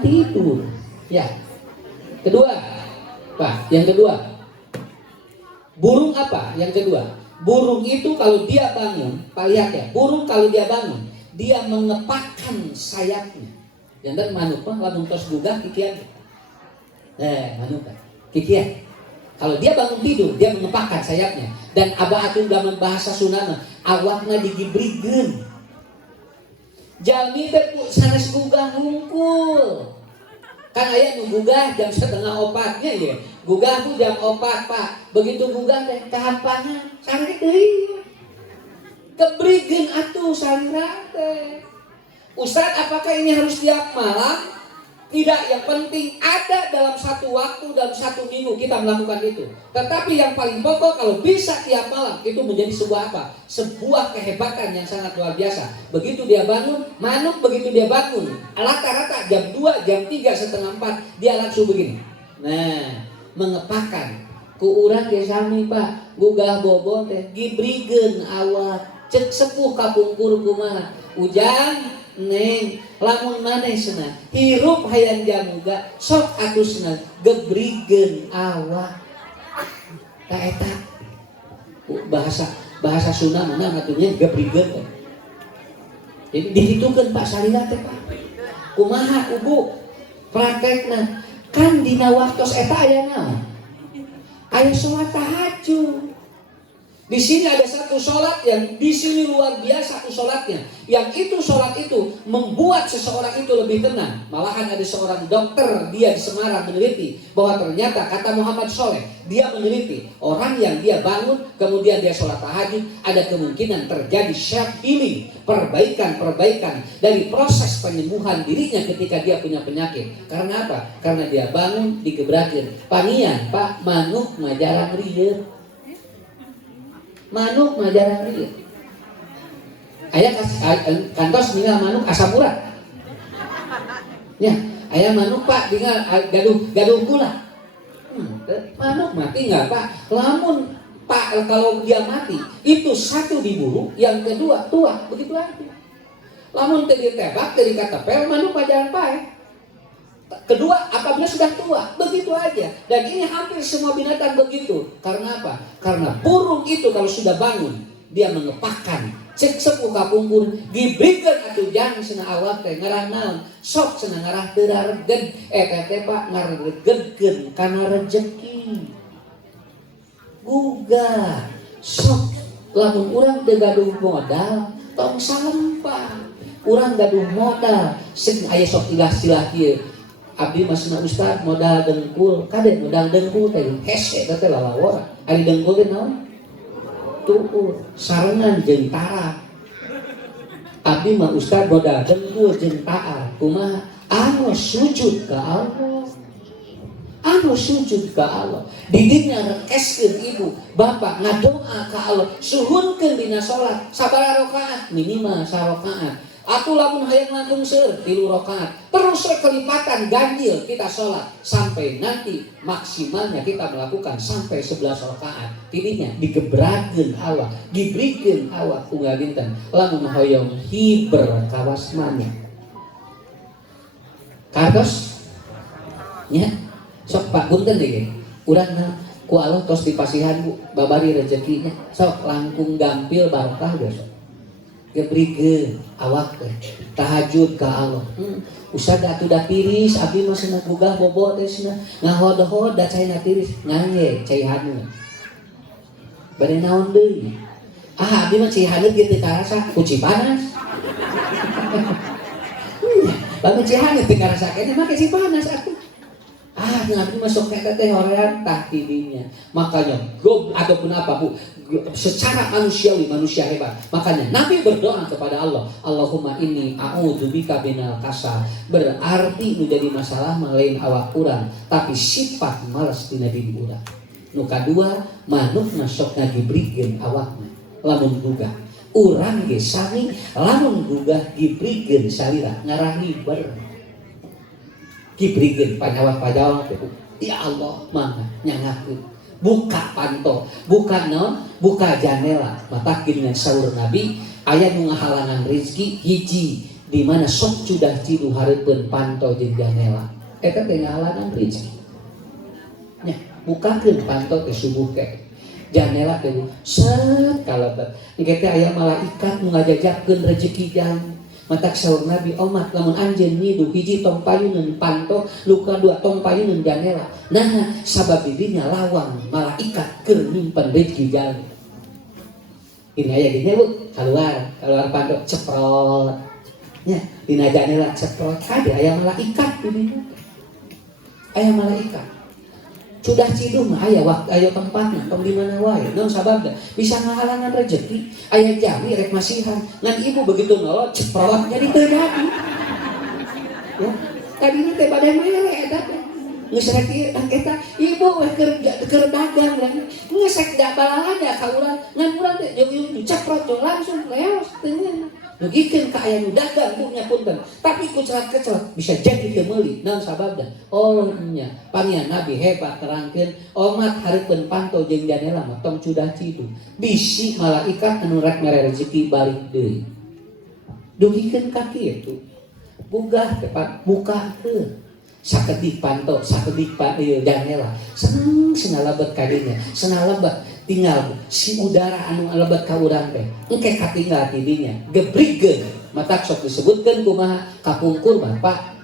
tidur. Ya. Kedua, Pak, yang kedua. Burung apa? Yang kedua. Burung itu kalau dia bangun, Pak lihat ya, burung kalau dia bangun, dia mengepakkan sayapnya. Jantan manuk mah lamun tos gugah kikian. Manuk kikian. Kalau dia bangun tidur, dia mengepakkan sayapnya. Dan Abah Atung dalam bahasa Sunda awakna digibrigkeun. Jalmi teh sanes gugah hungkul. Kan aya nu gugah jam 3:30 nya ya. Gugah tuh jam 4, Pak. Begitu gugah teh kahampangan, sare deui. Kebrigkeun atuh salira teh. Ustaz, apakah ini harus tiap malam? Tidak, yang penting ada dalam satu waktu, dalam 1 minggu kita melakukan itu. Tetapi yang paling pokok kalau bisa tiap malam, itu menjadi sebuah apa? Sebuah kehebatan yang sangat luar biasa. Begitu dia bangun, manuk begitu dia bangun, rata-rata jam 2, jam 3, setengah 4, dia langsung begini. Nah, mengepakkan. Ku urang ge sami Pak, gugah bobo teh gibrigkeun awak, cek sepuh kapungkur kumaha. Ujang Neng, lamun maneh cenah hirup hayang jamuga sok atuh cenah gebrigkeun awak. Tah eta bahasa Sunda mana atunya gebrigkeun. Jadi dihitukeun Pak salina teh Pak. Kumaha Ubu? Praktekna kan dina waktos eta aya naon? Aya salat tahajud. Di sini ada satu sholat yang di sini luar biasa sholatnya. Yang itu sholat itu membuat seseorang itu lebih tenang. Malahan ada seorang dokter dia di Semarang meneliti bahwa ternyata kata Muhammad Soleh, dia meneliti orang yang dia bangun kemudian dia sholat tahajud ada kemungkinan terjadi self healing, perbaikan dari proses penyembuhan dirinya ketika dia punya penyakit. Karena apa? Karena dia bangun digebrakin. Panian Pak manuk majarang rieu. Manuk mah jarang lieu. Aya kantos ninggal manuk asam urat. Ya, aya manuk Pak tinggal gaduh gula. Manuk mati enggak Pak? Lamun Pak kalau dia mati, itu satu diburu, yang kedua tua, begitu aja. Lamun teu ditebak teu dikatepel manuk mah jarang pae. Kedua, apabila sudah tua, begitu aja. Dan ini hampir semua binatang begitu. Karena apa? Karena burung itu kalau sudah bangun, dia mengepakkan. Cek sepuh kapungkur, diberikan atuh jang cenah awak teh ngarah naon? Sok cenah ngarah teu rareged. Teh Pak ngaregedkeun kana rezeki. Gugah. Sok lamun urang teu gaduh modal, tong sampah. Urang gaduh modal, sing aya sok ilah-ilah kieu. Abdi masna Ustad modal dengkul, kade modal dengkul teh hese teh lalawara. Ari dengkul teh naon? Tuur, sarengan jeung tara. Abdi mah Ustad modal dengkul jeung taar. Kumaha? Anu sujud ka Allah. Anu harus sujud ke Allah. Didinya rekeskeun ibu bapak ngadoa ka Allah, suhunkeun dina salat sabaraha rakaat, minimal 3 rakaat. Atuh lamun hayang langkung seueur 3 rakaat. Terus kelipatan ganjil kita sholat sampai nanti maksimalnya kita melakukan sampai 11 rakaat. Tidinya digebrakeun Allah, diberikan Allah unggal dinten lamun hoyong hiber kawasmana. Kartos nya sok Pak punten deui. Urang ku Allah tos dipasihan Bu babari rezekinya. Sok langkung gampil barokah besok. Gebrikeun awak teh tahajud ka Allah. Usah atuh da tiris abdi mah cenah gugah bobot teh cenah ngahod-hod da cai na tiris ngangge cai hanu. Bade naon deui? Abdi mah cai hanu ge teu karasa kuci panas. Lamun cai hanu teu karasa keneh make ci panas atuh. Nabi masuk kata teh horean tah tidinya. Makanya ataupun apa Bu, secara manusiawi manusia hebat. Makanya Nabi berdoa kepada Allah, Allahumma inni a'udzubika minal kasal. Berarti menjadi masalah lain awak urang, tapi sifat malas dina diri urang. Nu kadua, manukna sokna dibrikeun awakna lamun gugah. Urang ge sami lamun gugah dibrikeun salira ngarahi ber. Kibrikeun panyawat-panyawat itu. Ya Allah, mangga nyangakeun. Buka panto, buka naon? Buka jendela. Matakeun dengan saur Nabi, aya nu ngahalangan rezeki hiji di mana sok cudah cidu hareupeun panto jeung jendela. Eta teh ngahalangan rezeki. Nya, bukakeun panto teh subuh teh. Jendela teh set kalebet. Engke teh aya malaikat nu ngajajakeun rezeki jang. Matak saur Nabi omat lamun anjeun nyidu hiji tong payuneun panto, luka 2 tong payuneun jandela. Nah, sabab didinya lawang malaikat keur nyimpen rezeki jalmi. Ini aya dinya Bu, keluar panto ceprot. Nya, dina jandela ceprot ade aya malaikat didinya. Aya malaikat. Sudah cidung aya waktu aya tempatna tong di mana wae. Naon sababna? Bisa ngahalangan rezeki. Aya jami rek masihan. Ngan ibu begitu nolot ceprot jadi teu jadi. Ya, tadinya teh bade mere eta teh. Geus rek ieu eta ibu keur dagang dan ngesek da balalaga ka urang. Ngan urang teh jeung ceprot langsung leos teu ngeuna. Begikeun ka aya nu dagang punya punten. Tapi kucerat-kecerat bisa jadi teu meuli. Naon sababna? Oh nya, panian Nabi hebat terangkeun omat hareupeun panto jeung jandela mah tong cudah cidu. Bisi malaikat anu rek mere rezeki balik deui. Dugikeun ka kitu. Bugah tepat bukakeun. Sakedik panto, sakedik jandela. Seneng senalebet kadinya, senalebet tinggal si udara anu lebet ka urang teh engke katinggal tidinya gebrikeun matak sok disebutkeun kumaha kapungkur Bapak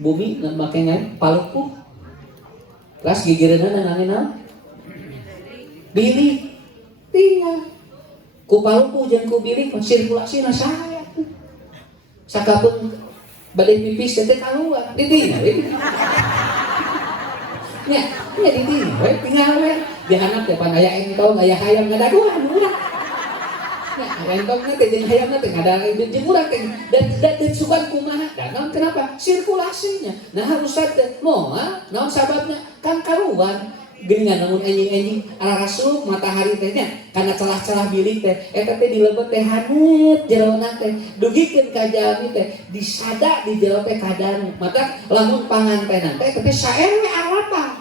bumi make ngan paluku kelas gigireunana nangin naon bilik tinggal ku paluku jeung ku bilik sirkulasina saha tuh sakapeung bade pipis teh kaluar di dinya nya di dinya we tinggal we dihanap teh pan aya entong aya hayam ngadaguan urang. Nya entongna teh jeung hayamna teh ngadaguan jeung urang teh dan sugan kumaha? Dan kenapa? Sirkulasinya. Nah harus teh moal naon sababna? Kan karuan geuningan namun enjing-enjing ala rasul matahari teh nya kana celah-celah bilik teh eta teh dilebet teh haneut jerona teh dugikeun ka jalmi teh disada di jero teh kadang mata lamun pangantenan teh teh saewe arapa.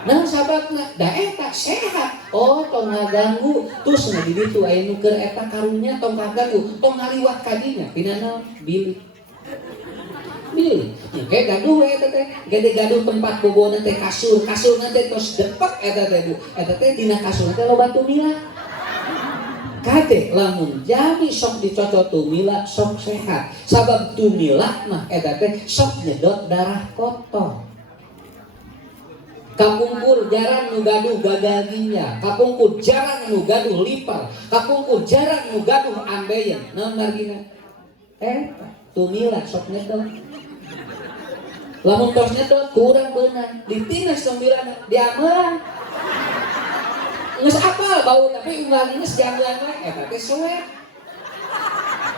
Nah sababna da eta sehat. Oh tong ngaganggu terus na di ditu aya nu keur eta karunya tong ngaganggu tong ngaliwat ka dinya pina naon bilik. Bilik. Kayak gaduh eta teh, gede gaduh tempat bobona teh kasur teh tos depek eta teh Bu. Eta teh dina kasur teh loba tumila. Kade lamun jami sok dicocok tumila sok sehat. Sabab tumila mah eta teh sok nyedot darah kotor. Kapungkur jarang nu gaduh gagal ginjal, kapungkur jarang nu gaduh lipar, kapungkur jarang nu gaduh ambeien. Naon margina? Tumila sok nyedot. Lamun tos nyedot kurang beunang, ditinas sombirana, diameun. Geus apal bau tapi unggal geus janglean we eta teh soek.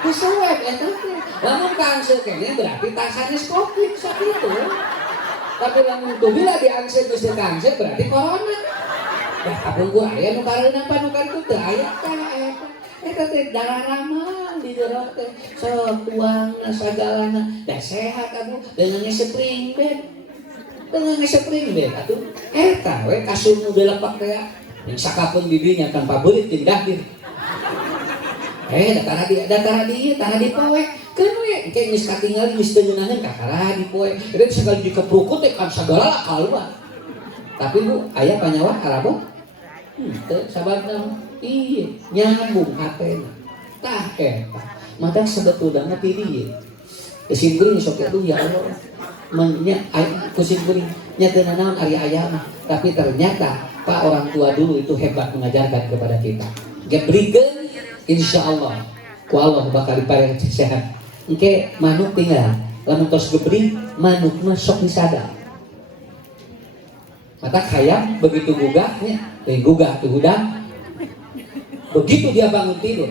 Geus soek eta teh. Lamun kangseu keneh berarti tasana Covid sakitu. Tapi lamun tuh bila diangset geus diangset berarti corona. Dah kapungkur aya nu kareuna panukan teh teu aya tah eta teh darah ramal di jero teh sok tuangna sagalana da sehat atuh dengan spring bed. Dengan spring bed atuh eta we kasur nu delepak teh yang sakapeun bibinya tanpa beulit jeung dahdir. Datara di poe keun we engke geus katingal geus teu ngeunaheun kakara di poe eta sekali dikeprukut teh kan sagala kaluar. Tapi Bu aya panyawa karabot teu sababna ieu nyambung hatena tah eta mata sebetulna ti dieu kesimkuring sok atuh ya Allah mennya kesimkuring nya teu naon ari aya mah tapi ternyata Pak orang tua dulu itu hebat mengajarkan kepada kita gebrikeun insyaallah ku Allah bakal diparing sehat engke manuk tinggal lamun tos gebring manuk mah sok disadap mata khayam begitu gugahnya gugah tuh udang begitu dia bangun tidur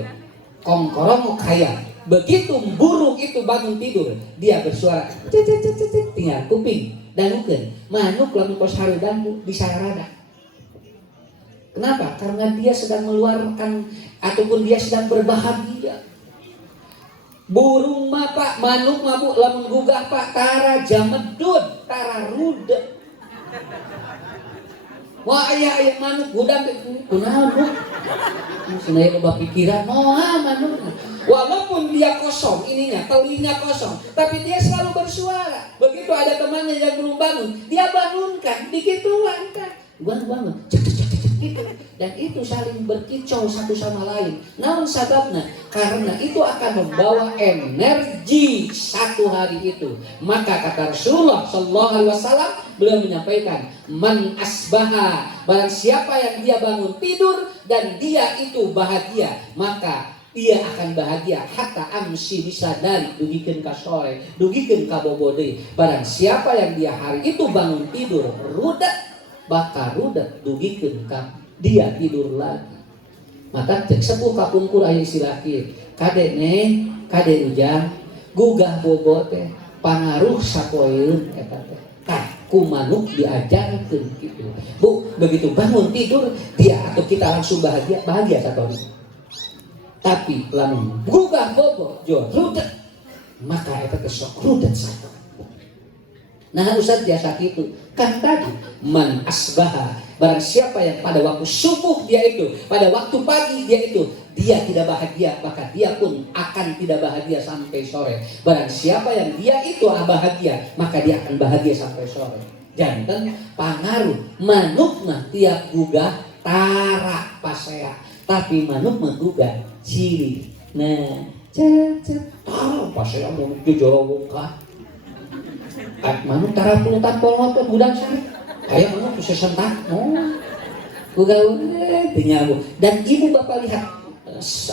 kongkorong khayam begitu burung itu bangun tidur dia bersuara cecet tinggal kuping dangukeun manuk lamun tos hareudangu disararada. Kenapa? Karena dia sedang mengeluarkan ataupun dia sedang berbahagia. Burung mah Pak, manuk mah Bu lamun gugah Pak tara jamedud, tara rude. Wah aya manuk gudang kunaon Bu? Sebenarnya loba pikiran, moha manuk. Walaupun dia kosong ininya, telinga kosong, tapi dia selalu bersuara. Begitu ada temannya yang belum bangun, dia bangunkan, digituan kan. Bangun. Gitu. Dan itu saling berkicau satu sama lain. Namun sababna karena itu akan membawa energi satu hari itu. Maka kata Rasulullah Shallallahu Alaihi Wasallam beliau menyampaikan, man asbaha, barang siapa yang dia bangun tidur dan dia itu bahagia, maka dia akan bahagia hatta amsi bisa dari dugikeun ka sore, dugikeun ka bobode. Barang siapa yang dia hari itu bangun tidur rudet, bakal rudet dugikeun ka dia tidur lagi. Maka cek sepuh kapungkur aya istilah kieu kade neng kade ujang gugah bobo teh pangaruh sapoeun eta teh tah ku manuk diajarkeun kitu Bu. Begitu bangun tidur dia atau kita langsung bahagia satori. Tapi lamun gugah bobo jo rudet maka eta teh sok rudet sator. Nah Ustaz biasa itu kan tadi man asbaha, barang siapa yang pada waktu subuh dia itu, pada waktu pagi dia itu, dia tidak bahagia, maka dia pun akan tidak bahagia sampai sore. Barang siapa yang dia itu bahagia, maka dia akan bahagia sampai sore. Jantan pengaruh manuk mah tiap gugah tarak pasea, tapi manuk mah gugah ciri. Nah, tarak pasea mau dijorowongkah. Manuk tara pulutan polot gudang sari. Aya manuk bisa sentak. Gugah teu dan ibu bapak lihat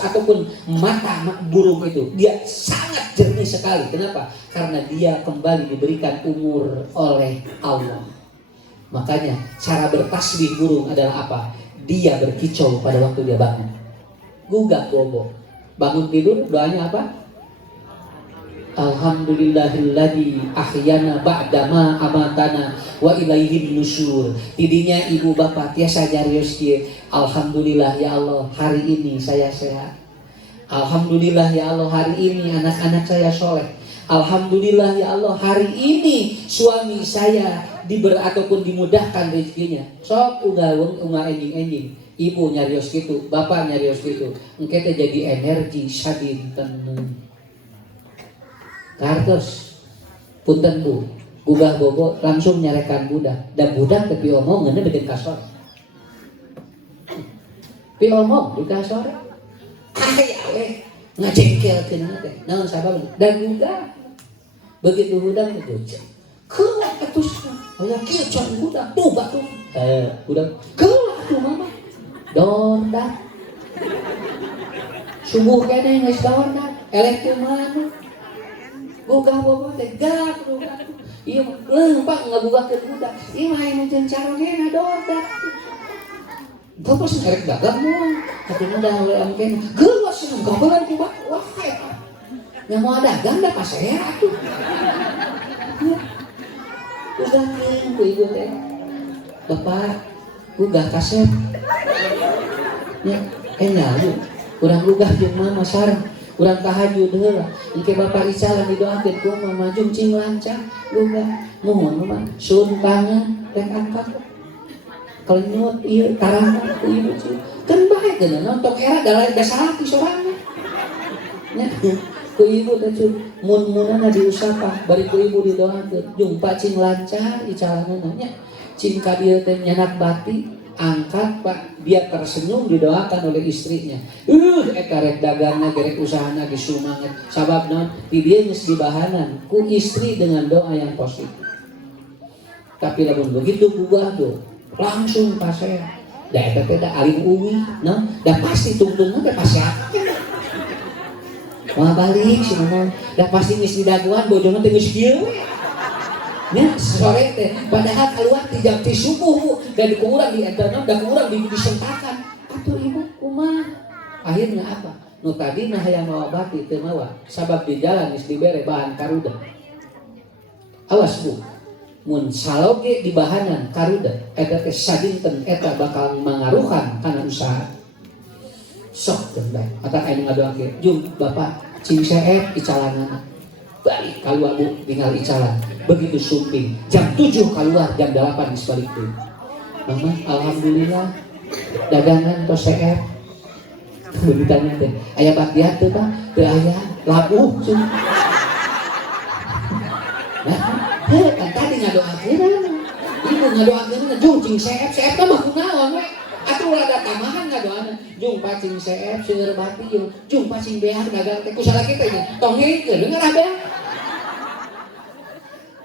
ataupun mata burung itu dia sangat jernih sekali. Kenapa? Karena dia kembali diberikan umur oleh Allah. Makanya cara bertasbih burung adalah apa? Dia berkicau pada waktu dia bangun. Gugah bobo. Bangun tidur doanya apa? Alhamdulillahilladzi ahyana ba'dama amatana wa ilaihin nusyur. Tidinya ibu bapak tiasa jarios kieu. Alhamdulillah ya Allah hari ini saya sehat. Alhamdulillah ya Allah hari ini anak-anak saya soleh. Alhamdulillah ya Allah hari ini suami saya ataupun dimudahkan rezekinya. Sok unga enjing-enjing. Ibu nyarios gitu, bapak nyarios gitu. Engke teh jadi energi sadinten. Kartos punten Bu gugah bobo langsung nyarekan budak dan budak tapi omong ngeuneuh bikin kasor pi omong di kasor aya we ngajengkelkeun teh naon sabab dan gugah begitu budak itu keulak atuh aya kieu can budak tuh batu budak keulak tuh mama dondak subuh kene geus dondak eleh teu manuk gugah bobo teh gak gugah ieu leumpang ngagugahkeun budak ieu mah anu jeung carona dodak bapak sing arek dagang moal tapi modal amkeun geus sing gogolan ku bak wah nya moal dagang da pasea atuh Udah ku ibu teh. Bapak, udah kaset. Ya, enak yuk. Kurang ugah jeung mama sareng. Kurang tahajud heula. Engke bapak icalan didoakeun ku mama jeung cing lancar. Ugah mohon mah sun tangan rek angkat. Kelenyut ieu tarana ku ibu cing. Kan bae geuna nonton era dalai dasar ti sorangan. Nya ku ibu teh mun-munana diusapa bari ku ibu didoakeun jumpa cing lancar icalanana nya. Cing ka dieu teh nyanak bati angkat Pak, dia tersenyum didoakan oleh istrinya. Eta rek dagangna gerek usahana geus sumanget. Sababna di dieu geus dibahanan ku istri dengan doa yang positif. Tapi lamun begitu gugah tuh langsung pasea. Da eta teh da alim uwi, nah, da pasti tungtungna teh pasti akeh. Wah balik si Manon, da pasti geus didaguan bojona teh geus kieu. Ya, sore teh padahal keluar ti jam 3 subuh dan kurang di internet dan kurang disentakan. Atuh ibu kumaha? Akhirnya apa? Nu tadi nah hayang mawa bati teu mawa. Sabab di jalan geus dibere bahan karuda. Awas Bu. Mun saloge di bahanan karuda eta teh sadinten eta bakal mangaruhan kana usaha. Sok teh eta aya ngadoakeun, "Jung Bapak cing seep icalanana." Balik keluar Bu tinggal icalan. Begitu syuting jam 7 keluar jam 8 balik tuh. Mama alhamdulillah dagangan tos CF. Ditanya teh aya baktiar teu Pak? Teu aya labuh sun. Nah, kan tadi ngadoakeun. Ibu ngadoakeun jung cing CF teh mah kunaon we? Atuh rada tamahan ngadoana. Jung pacing CF seueur bati jung pacing beak dagang teh kusala kita nya. Tong ngeukeun ngarah beak.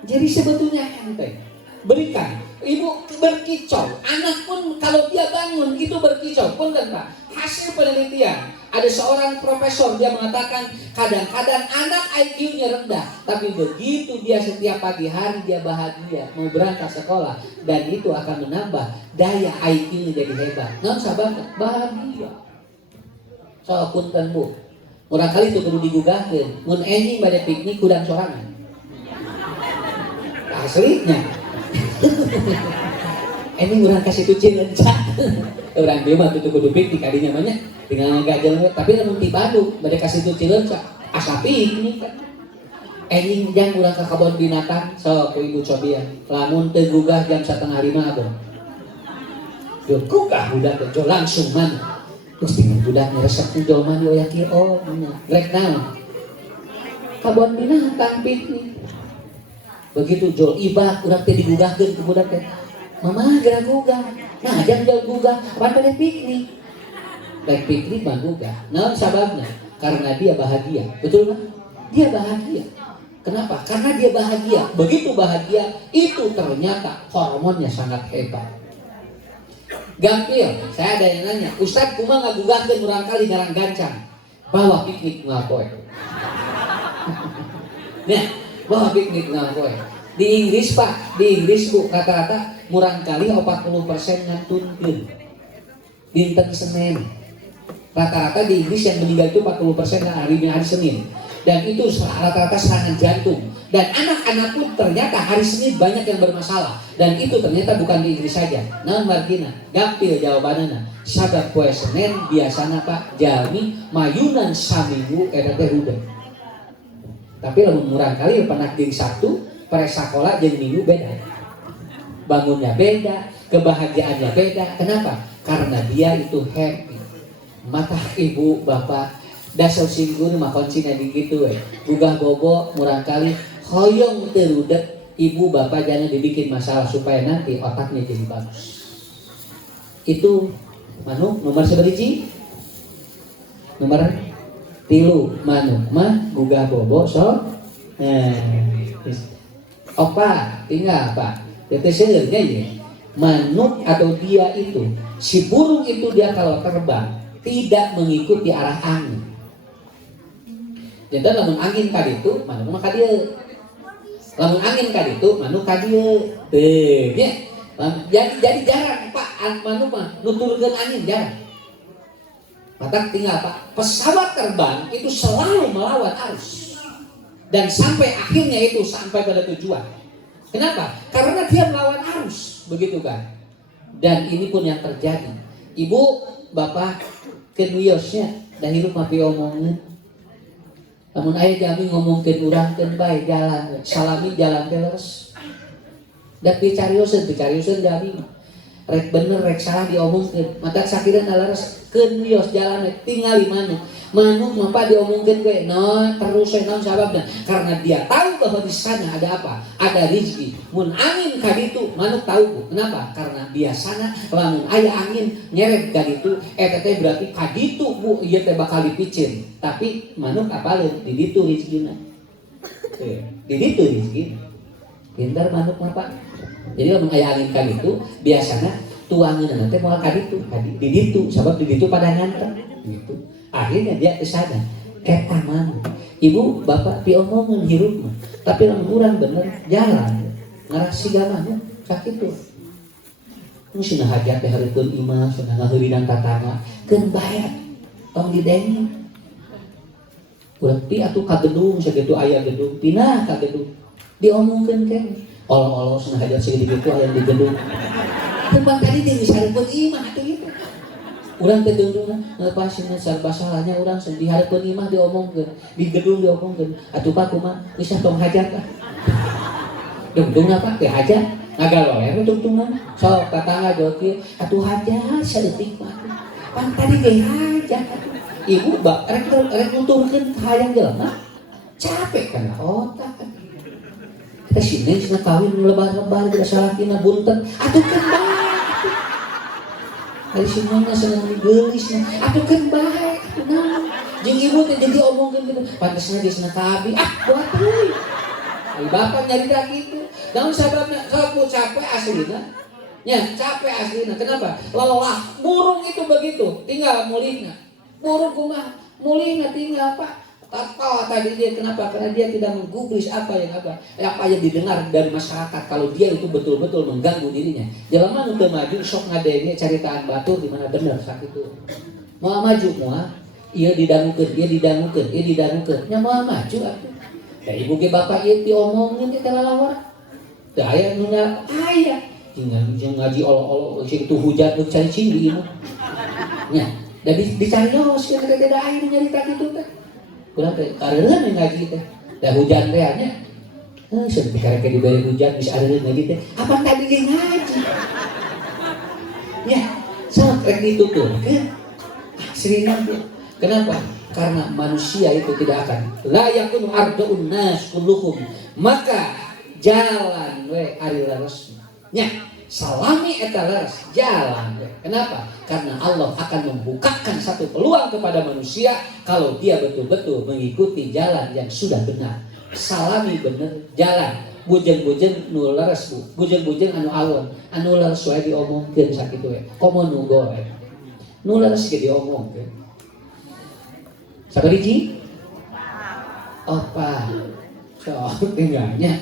Jadi sebetulnya ente berikan, ibu berkicau, anak pun kalau dia bangun itu berkicau. Punten Pak, hasil penelitian ada seorang profesor dia mengatakan kadang-kadang anak IQ-nya rendah, tapi begitu dia setiap pagi hari dia bahagia mau berangkat sekolah dan itu akan menambah daya IQ-nya jadi hebat. Non sababna bahagia. So punten Bu, murah kali itu perlu digugahkeun. Mun enjing bade piknik kudang sorangan. Aslinya ini orang kasih tuh cilencak orang dia mah tuh kudu piknik kadinya banyak dengan ngagajal tapi lamun ti Bandung bade kasih tuh cilencak asa piknik kan enjing jang urang ka kebon binatang sok ibu cobian lamun teu gugah jam 4:30 abah yo gugah budak teh langsung mana terus tinggal budak resep teh jolman yo yakin oh rek naon kebon binatang piknik. Begitu jol ibak urang teh digugahkeun ku budak teh. Mama geura gugah. Nah, jangan jol gugah, apa teh piknik. Rek piknik mah gugah. Naon sababna? Karena dia bahagia. Betul kan? Dia bahagia. Kenapa? Karena dia bahagia. Begitu bahagia, itu ternyata hormonnya sangat hebat. Gampil, saya ada yang nanya, Ustaz kumaha ngagugahkeun urang kali ngarang gancang? Bawa piknik ngapoe. Nah, wah piknik ngapoe. Di Inggris Pak, di Inggris Bu rata-rata murang kali 40% ngantunkeun. Dinten Senin. Rata-rata di Inggris yang meninggal itu 40% hari Senin. Dan itu rata-rata serangan jantung. Dan anak-anak pun ternyata hari Senin banyak yang bermasalah. Dan itu ternyata bukan di Inggris saja. Naon margina? Gampil jawabanana. Sabab poe Senin biasana Pak jalmi mayunan saminggu eta teh rudet. Tapi lamun murang kali panak jeung Sabtu, pare sakola jeung Minggu beda. Bangunnya beda, kebahagiaannya beda. Kenapa? Karena dia itu happy. Mata ibu bapak dasar singgung mah kuncina di kitu we. Gugah bobo murang kali hoyong teu rudet, ibu bapak jangan dibikin masalah supaya nanti otaknya jadi bagus. Itu manuk nomor sabaraha? Nomor 3 manuk mah gugah bobo so opa tinggal Pak tete seungeurnya ya manuk atau dia itu si burung itu dia kalau terbang tidak mengikuti arah angin. Jadi lamun angin ka ditu manuk mah ka dieu. Lamun angin ka ditu manuk ka dieu. Teu nya. Jadi jarang Pak manuk mah nuturkeun angin jarang. Maka tinggal Pak, pesawat terbang itu selalu melawan arus dan sampai akhirnya itu sampai pada tujuan. Kenapa? Karena dia melawan arus, begitu kan? Dan ini pun yang terjadi. Ibu, bapak, kenwiosnya dah hirup mapi omongin. Namun ayah jami ngomongin urang kan baik jalan, salami jalan terus. Dan dicariusan jami. Rek bener, rek salah diomongin. Mata sakiran alaras kenwios jalan tinggal di mana. Manuk mapa diomongin gue, no terus saya tahu sababnya karena dia tahu bahwa di sana ada apa, ada rezeki. Mun angin kaditu, manuk tahu bu, kenapa? Karena biasanya lamun ayah angin nyeret kaditu, teh berarti kaditu bu, iya teh bakal dipicin. Tapi manuk apalin di ditu rezekinya, di ditu rezeki. Pintar manuk mapa. Jadi lamun ayah angin kaditu, biasanya tuangin nanti mau kaditu, di ditu, sebab di ditu pada nganter, gitu. Akhirnya dia kesana, ketaman. Ibu, bapak diomongin hirup, tapi orang kurang bener jalan, ngarah sigamanya sakit tuh. Mungkin hajat teh hareupeun imah, sudah ngaheulinan tatama, keun bayar, tong didengi. Urang pi atuh ka gedung, sakitu aya gedung, pinah ka gedung, diomongkeun kan, olo-olo sudah hajat segitu itu aya di gedung. Tembang tadi dia bisa hareupeun imah atuh itu. Urang teh deungna pasina sarba salahnya urang di hareupeun imah diomongkeun, di gedung diomongkeun. Atuh Pak kumaha? Geus tong hajat lah. Dungdungna Pak teh hajat, ngagaloer dungdungna. Sok tatangga jauh kieu, atuh hajat saeutik mah. Pan tadi ge hajat. Ibu bak rek nuturkeun hayang jelema. Capek kana otak. Teh sini cenah kawin lebar-lebar geus salakina bunten. Atuh kan dari semuanya senang digelis, aduh kan baik, nah, jeung ibu teh jadi omongin gitu, pantasnya dia senang kabi, buat tuh, bapak nyarita gitu, namun sababnya kalau capek aslina, ya capek aslina, kenapa? Lelah, burung itu begitu, tinggal mulihnya, burung kumah, mulihnya tinggal pak. Tahu tadi dia kenapa? Karena dia tidak menggubris apa yang didengar dari masyarakat. Kalau dia itu betul-betul mengganggu dirinya. Jelema nu teu maju sok ngadenge caritaan batur di mana bener sakitu. Moal maju moal ieu didangukeun. Nya moal maju atuh. Da ibu ge bapak ieu diomongin teh lalawar. Da aya nu aya jeung ngaji olo-olo situ hujan nu cari cindi ieu. Nya, da dicarios ke teh da aya nyarita kitu teh. Kurang teh kareureun ngaji teh. Da hujan teh nya. Seperti karek diberi hujan bisa areureun ngaji teh. Apa tadi ge ngaji? Ya, sok rek dituturkeun. Asrina teh. Kenapa? Karena manusia itu tidak akan la yakunu arduun nas kulluhum. Maka jalan we ari laras. Nya, salami eta laras jalan we. Kenapa? Karena Allah akan membukakan satu peluang kepada manusia kalau dia betul-betul mengikuti jalan yang sudah benar. Salami bener jalan. Bujeng-bujeng nu leres bu. Bujeng-bujeng anu alon. Anu leres wae diomongkeun sakitu we. Komo nu goe. Nu leres ge diomongkeun. Sabaraha? Opa. So, tinggalnya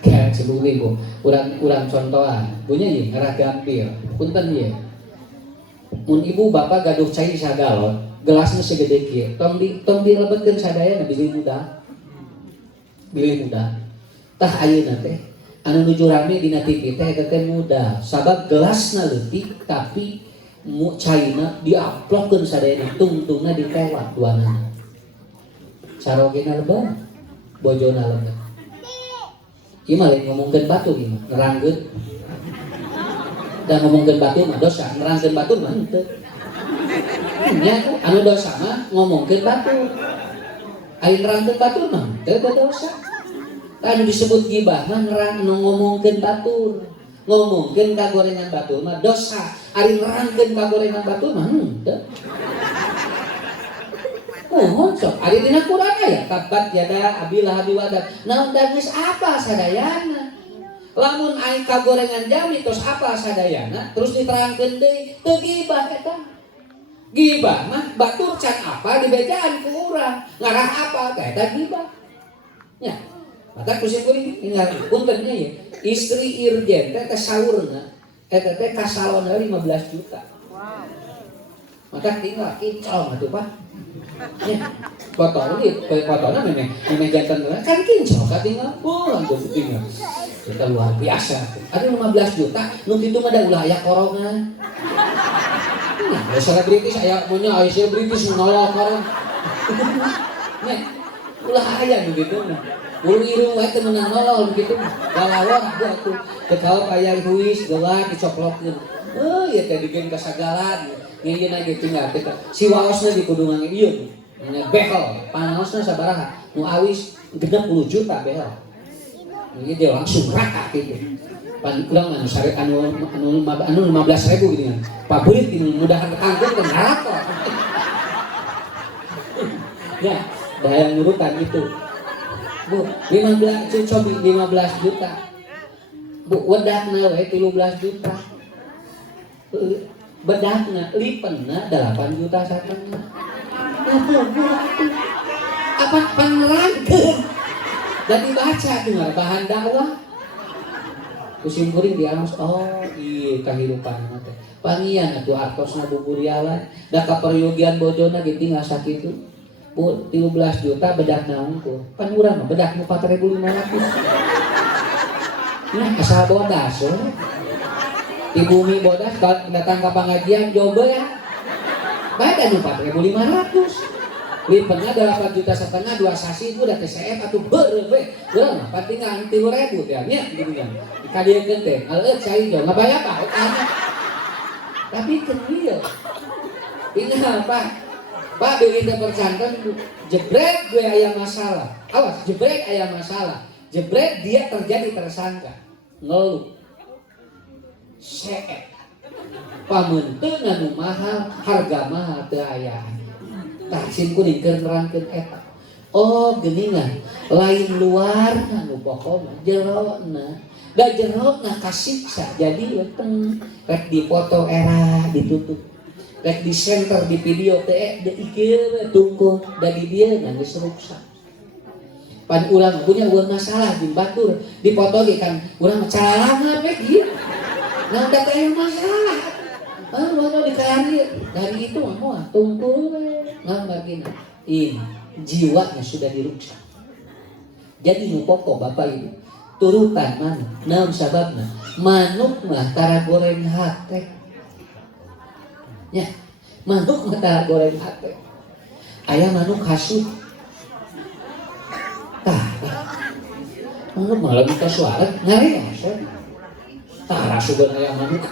kayak sebelum ibu. Urang contohan. Punya ieu ngarah gampil. Punten ieu. Mun ibu bapak gaduh cai sagalon, gelasnya segede kieu, tong dilebetkeun sadayana bilih mudah. Tah ayeuna teh anu nuju rame dina TV teh eta teh mudah, sabab gelasna leutik tapi caina diaplokkeun sadayana, tungtungna ditewak duanana. Sarogena lebar, bojona lebar. Ieu mah lain ngomongkeun batu ieu mah, nerangkeun. Dan ngomongkeun batur mah dosa, nerangkeun batur mah henteu. Nya anu dosa mah ngomongkeun batur. Ari nerangkeun batur mah henteu dosa. Anu disebut gibah mah ngomongkeun batur. Ngomongkeun kagorengan batur mah dosa. Ari nerangkeun kagorengan batur mah henteu. Oh, sok ari dina Quran aya tabat yada abilah biwadad. Naon da geus apa sadayana? Lamun aing kagorengan jami terus apa sadayana terus diterangkeun deui teu gibah eta. Gibah mah batur can apa dibejaan ku urang ngarah apa ka eta gibah. Nya. Mata kusin kuring ingat punten nya ye. Istri irjen teh saurna eta teh kasalona 15 juta. Wow. Mata tinggal kicau atuh Pak. Ya, fotonya memang jantan kan kincok tinggal langsung tinggal. Kita luar biasa. Ada 15 juta, nu itu mah da ulah aya corona. Nah, selebritis aya punya selebritis nolong orang. Nah, ulah aya begitu mah. Ulu irung wae teu meunang nolong begitu. Galawang gua tuh teu aya huis gelak dicoplokkeun. Ieu teh digeun ka sagalan. Ngeun aja tinggal kita. Si waosna di kudu ngangeueun. Behel, panosna sabaraha? Nu awis 60 juta behel. Ini dia langsung rata gitu. Pan kurang anu sare anu 15.000 gitu kan. Pabrik ini mudahan kangkung dan rata. Ya, daya nurutan itu. Bu, 15 juta. Bu, wedakna we 13 juta. Bedakna lipenna 8 juta satengah. Apa panerangkeun? Dan dibaca dengar bahan dakwah. Kusim kuring dianos iya kahirupan teh. Pangian atuh artosna buburialan, da kaperyogian bojona ge tinggal sakitu. Bu 13 juta bedak naungku. Pan urang mah bedak nu 4.500. Nah, asal bodas we. Di bumi bodas datang ke pengajian coba ya. Baik anu 4.500. Lipennya 8 juta setengah 2 sasi itu udah TCF atau berbe. Urang mah patingan 3.000 teh nya gitu kan. Kadieun teh, aleueut cai jo ngabayar bae tanya. Tapi kecil. Ini apa? Pak begitu percantan jebret gue aya masalah. Awas, jebret aya masalah. Jebret dia terjadi tersangka. Ngeluh. Seet. Pamunteun anu mahal, harga mahal teu aya. Tah sim kuning keur nerangkeun eta. Oh, geuningan, lain luarna nu pokona, jerona. Da jerona kasiksa jadi weteng rek dipoto era ditutup. Rek di center di video teh da ikeu tungkul da di dieu geus ruksak. Pan urang punya uang masalah di batur dipoto ge kan urang calalangan we ieu. Nah da teh masalah. Mana dikali dari itu mau tungkul ngambagina. Ini jiwanya sudah diruksak. Jadi nu pokok Bapak Ibu turutan manuk naon sababna manuk mah tara goreng hate nya manuk mah tara goreng hate aya manuk hasut tah manuk mah lagi kasuaran ngareos tara sugan aya manuk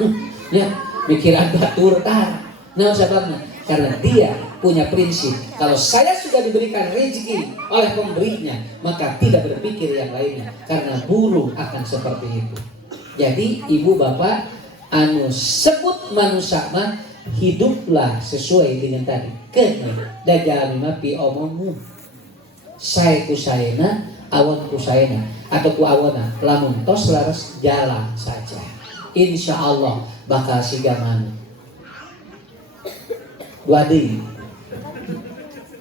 nya pikiran batur tara naon sababna karena dia punya prinsip kalau saya sudah diberikan rezeki oleh pemberinya maka tidak berpikir yang lainnya karena burung akan seperti itu. Jadi ibu bapak anu sebut manusia mah hiduplah sesuai dengan tadi kena dajalani mah pi omongmu saya ku sayana awan ku sayana atau ku awana lamun tos laras jalan saja insya Allah bakal siga manuk. Wadi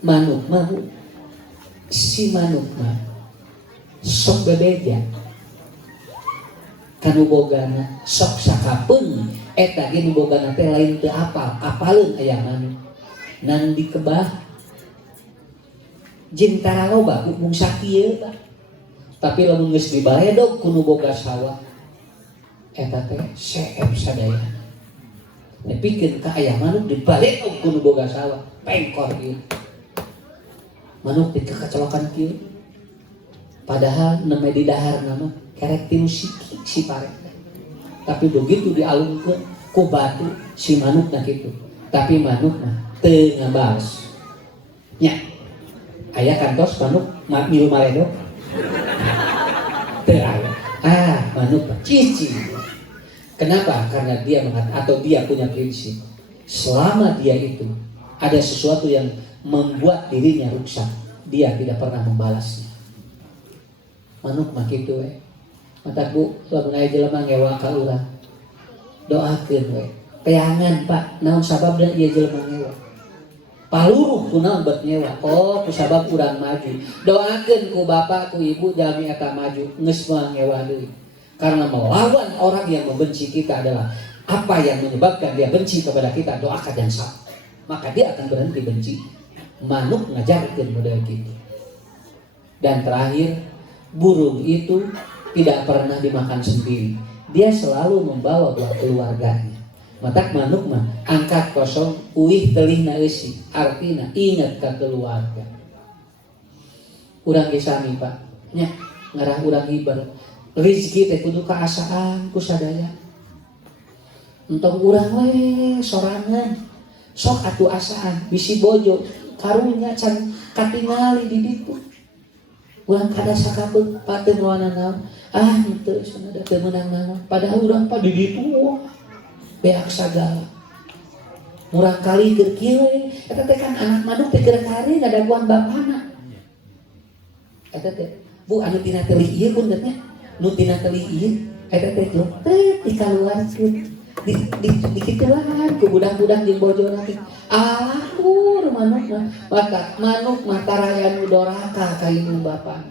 manuk mah si manuk mah sok bebeja kanu bogana sok sakapeung eta ge nu bogana teh lain teu apaleun aya manuk nan di kebah jeung tara loba mung sakieu tapi lamun geus dibaledog ku nu boga sawah eta teh seep sadaya nepikeun ka aya manuk dibalik ku nu boga sawah pengkor ieu manuk teh kacolokan kieu padahal nemeh di dahar nama kerek tiu si pare tapi begitu dialungkeun ku batu si manukna kitu tapi manuk mah teu ngabaos nya aya kantos manuk milu maredo teu aya manuk cici. Kenapa? Karena dia atau dia punya prinsip selama dia itu ada sesuatu yang membuat dirinya rusak, dia tidak pernah membalasnya. Manuk mah kitu we. Mata Bu, lamun aya jelema ngewa ka urang. Doakeun we. Peangan Pak, naon sababna ieu jelema ngewa? Paluruh kunaon bet nyewa. Oh, ku sabab urang maju. Doakeun ku bapak, ku ibu jalmi eta maju, geus mah ngewa deui. Karena melawan orang yang membenci kita adalah apa yang menyebabkan dia benci kepada kita, doakan dan sabar. Maka dia akan berhenti benci. manuk ngajarkeun model gitu. Dan terakhir, burung itu tidak pernah dimakan sendiri. Dia selalu membawa buat keluarganya. Matak manuk mah angkat kosong, uih telihna eusi. Artina ingat ke keluarga. Urang ge sami Pak. Nya ngarah urang hiber. Rezeki teh kudu kaasaan ku sadaya. Entong urang we sorangan. Sok atuh asaan bisi bojo karunya can katingali di ditu. Urang kada sakabeuk pateu ngawana naon. Ah henteu sanada teu meunang naon. Padahal urang pa di ditu beak sagala. Murang kali keur kieu we. Eta teh kan anak manuk teh keur kari ngadaguan bapana. Eta teh Bu anu tina teuing ieu pun nya. Nu tina teuing ieu eta teh teh dikaluarkeun. Di kituan ku budak-budak jeung bojona teh. Akur manuk mah tarayan doraka ka ibu bapa.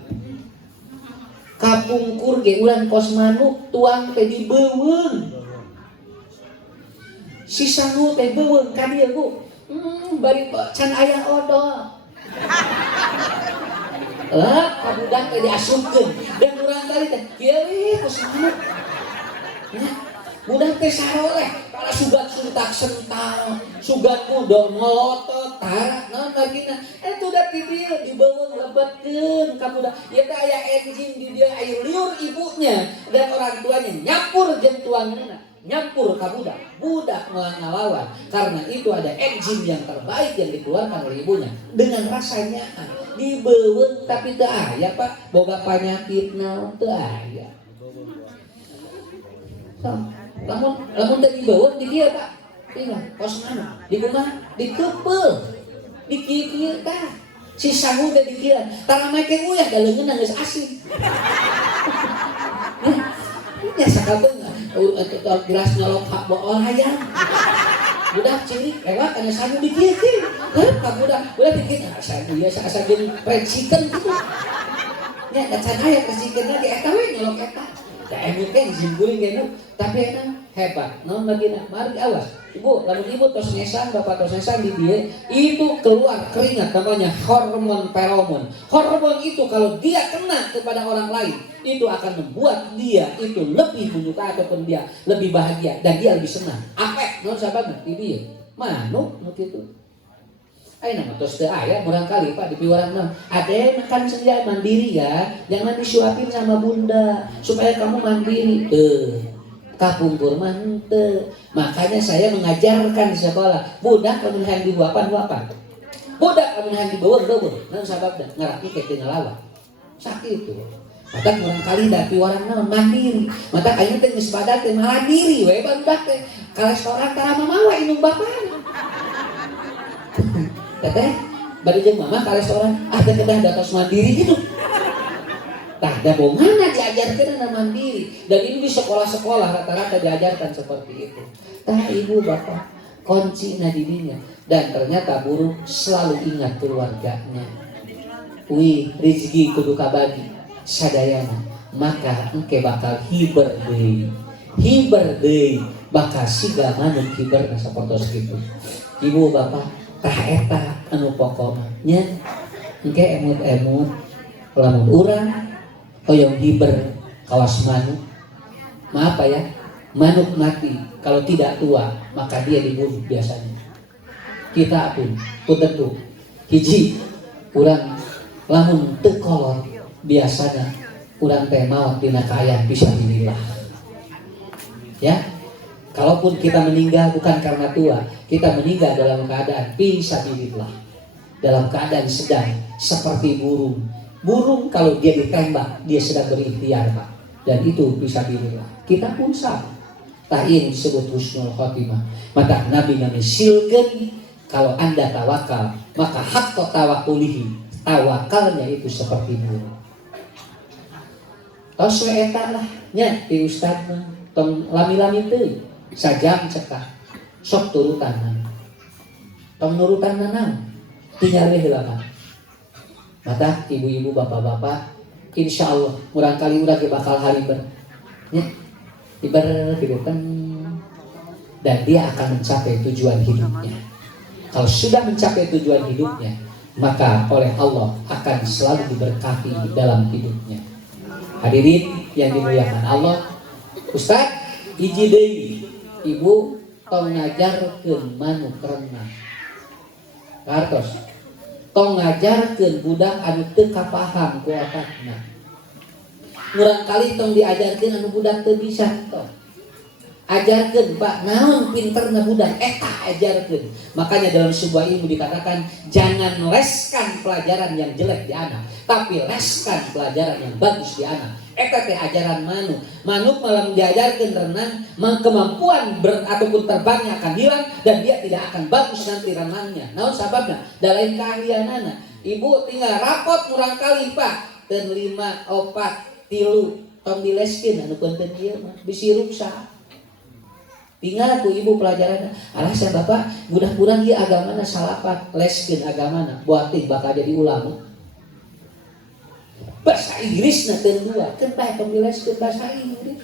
Kapungkur ge ulang kos manuk tuang teh dibeuweung. Si sangu teh beuweung ka dieu Bu. Bari can aya odol. Ka budak teh diasupkeun dan urang kali teh kieu kos manuk. Budak teh saroleh, para sugat suntak sental, sugat kudo melotot, tarak, naon lagina. Itu udah di dieu dibeuweung lebetkeun ka budak. Ieu teh aya enjing di dieu aya liur ibunya dan orang tuanya nyampur jeung tuangeuna, nyampur ka budak. Budak moal ngalawan karena itu ada enzim yang terbaik yang dikeluarkan oleh ibunya dengan rasanya dibeuweung tapi teu aya Pak boga panyakit naon teu aya. Lamun teh dibeuweung di dieu Pak. Tinggal kos manuk di kumaha? Dikeupel. Di kieu tah. Si sangu teh di kieu. Tara make uyah da leungeunna geus asin. Ya sakabeung gelas nyolok hak bool hayang. Budak cilik ewak kana sangu di kieu teh. Ka budak dikit sangu ya asa jeung fried chicken gitu. Nya da can aya fried chicken lagi eta we nyolok eta. Da emu teh simbuling ge tapi eta hebat. Naon bagina? Mari awas. Ibu, lamun ibu tos ngesan, bapak tos ngesan di dia, itu keluar keringat namanya hormon feromon. Hormon itu kalau dia kena kepada orang lain, itu akan membuat dia itu lebih menyukai ataupun dia lebih bahagia dan dia lebih senang. Apa? Naon sababna? Di dia. Manuk nu kitu. Ayo nama tos teu aya murang kali Pak di piwarang naon. Ade makan senja mandiri ya, jangan disuapin sama bunda supaya kamu mandiri. Kapungkur mah henteu. Makanya saya mengajarkan di sekolah, budak lamun hayang dibuapan. Budak lamun hayang dibeuweung. Naon sababna? Ngaraki ke teu ngalawan. Sakitu. Mata murang kali da piwarang naon mandiri. Mata ayeuna teh geus badag teh mandiri we barudak teh. Ka restoran tara mamawa inung bapana. Teteh bari jeung mama ka restoran, teh kedah datos mandiri gitu. Tah da bongana diajarkeun na mandiri dan ini di sekolah-sekolah rata-rata diajarkan seperti itu. Tah ibu bapak kuncina di dinya dan ternyata burung selalu ingat keluarganya. Wih rezeki kudu kabagi sadayana maka engke bakal hiber deui bakal siga manuk hiberna sapertos kitu. Ibu bapak tah eta anu pokoknya engke emut-emut lamun urang hoyong hiber kawas manuk. Maaf ya, manuk mati kalau tidak tua maka dia dibunuh biasanya. Kita pun tentu hiji urang lamun teu kolot biasana urang teh maot dina kaayaan fisabilillah. Ya, kalaupun kita meninggal bukan karena tua, kita meninggal dalam keadaan fisabilillah, dalam keadaan sedang seperti burung. Burung kalau dia ditembak dia sedang berikhtiar Pak, dan itu fisabilillah. Kita pun sama. Ta'in disebut husnul khotimah. Maka Nabi silkeun kalau Anda tawakal maka haqqa tawakkulihi, tawakalnya itu seperti burung. Tos we eta lah nya ti ustad mah tong lami-lami teuing sajam cekak sok turutan. Tong nurutan naon? Tinggal we heula Pak. Mata ibu-ibu bapak-bapak insya Allah murang kali udah bakal hariber ya hiber kehidupan dan dia akan mencapai tujuan hidupnya. Kalau sudah mencapai tujuan hidupnya maka oleh Allah akan selalu diberkati dalam hidupnya. Hadirin yang dimuliakan Allah, Ustaz hiji deui ibu tong ngajarkeun manuk renang. Kartos tong ngajarkeun budak anu teu kapaham ku otakna. Murang kali tong diajarkeun anu budak teu bisa tong. Ajarkeun Pak, naon pinterna budak eta ajarkeun. Makanya dalam sebuah ilmu dikatakan jangan leskan pelajaran yang jelek di anak, tapi leskan pelajaran yang bagus di anak. Eta teh ajaran manuk. Manuk malah diajarkeun renang, kemampuan ataupun terbangnya akan hilang dan dia tidak akan bagus nanti renangnya. Naon sababna? Da lain kaahlianana. Ibu tinggal rapot murang kali Pak, teu 5, 4, 3 tong dileskeun anu penting ieu mah bisi ruksa. Tinggal ku ibu pelajaran alasan bapak budak-budak ieu agamana salapat leskeun agamana buatin bakal jadi ulama. Bahasa Inggrisna teu dua teu bae tong dileskeun bahasa Inggris.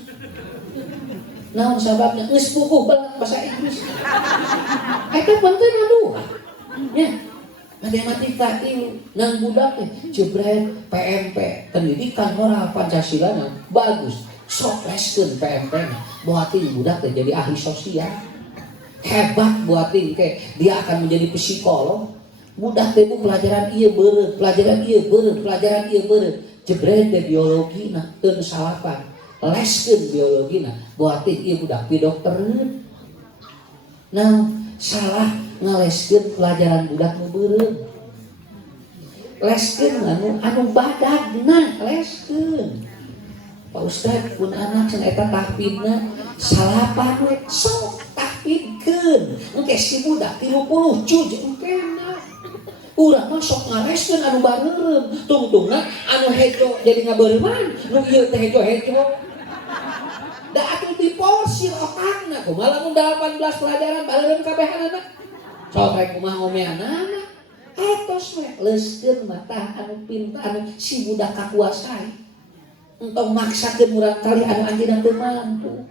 Naon sababna geus puguh banget bahasa Inggris. Eta penting dua. Nya matematika ieu nang budak teh jebret PMP pendidikan moral Pancasila bagus. Sok leskeun PMP-na buatin budak teh jadi ahli sosial. Hebat buatin ke dia akan menjadi psikolog. Budak teh pelajaran ieu beureut, pelajaran ieu beureut, pelajaran ieu beureut. Jebret teh biologina teu salapan. Leskeun biologina buatin ieu budak pi doktereun. Nah, salah ngaleskeun pelajaran budak nu beureut. Leskeun anu badagna leskeun. Pak Ustad pun anak cenah eta tahfidna salapan we sok tahfidkeun engke si budak 30 juz engkena urang mah sok ngareskeun anu bareureum tungtungna anu hejo jadi ngabeureman nu ieu teh hejo-hejo da atuh diporsir otakna kumaha lamun 18 pelajaran bareureum kabehanana sok rek kumaha ngomeanana etos we leuskeun mah tah anu pintar anu si budak kakuasai. Entong maksakeun murang kali anu anjeunna teu mampu.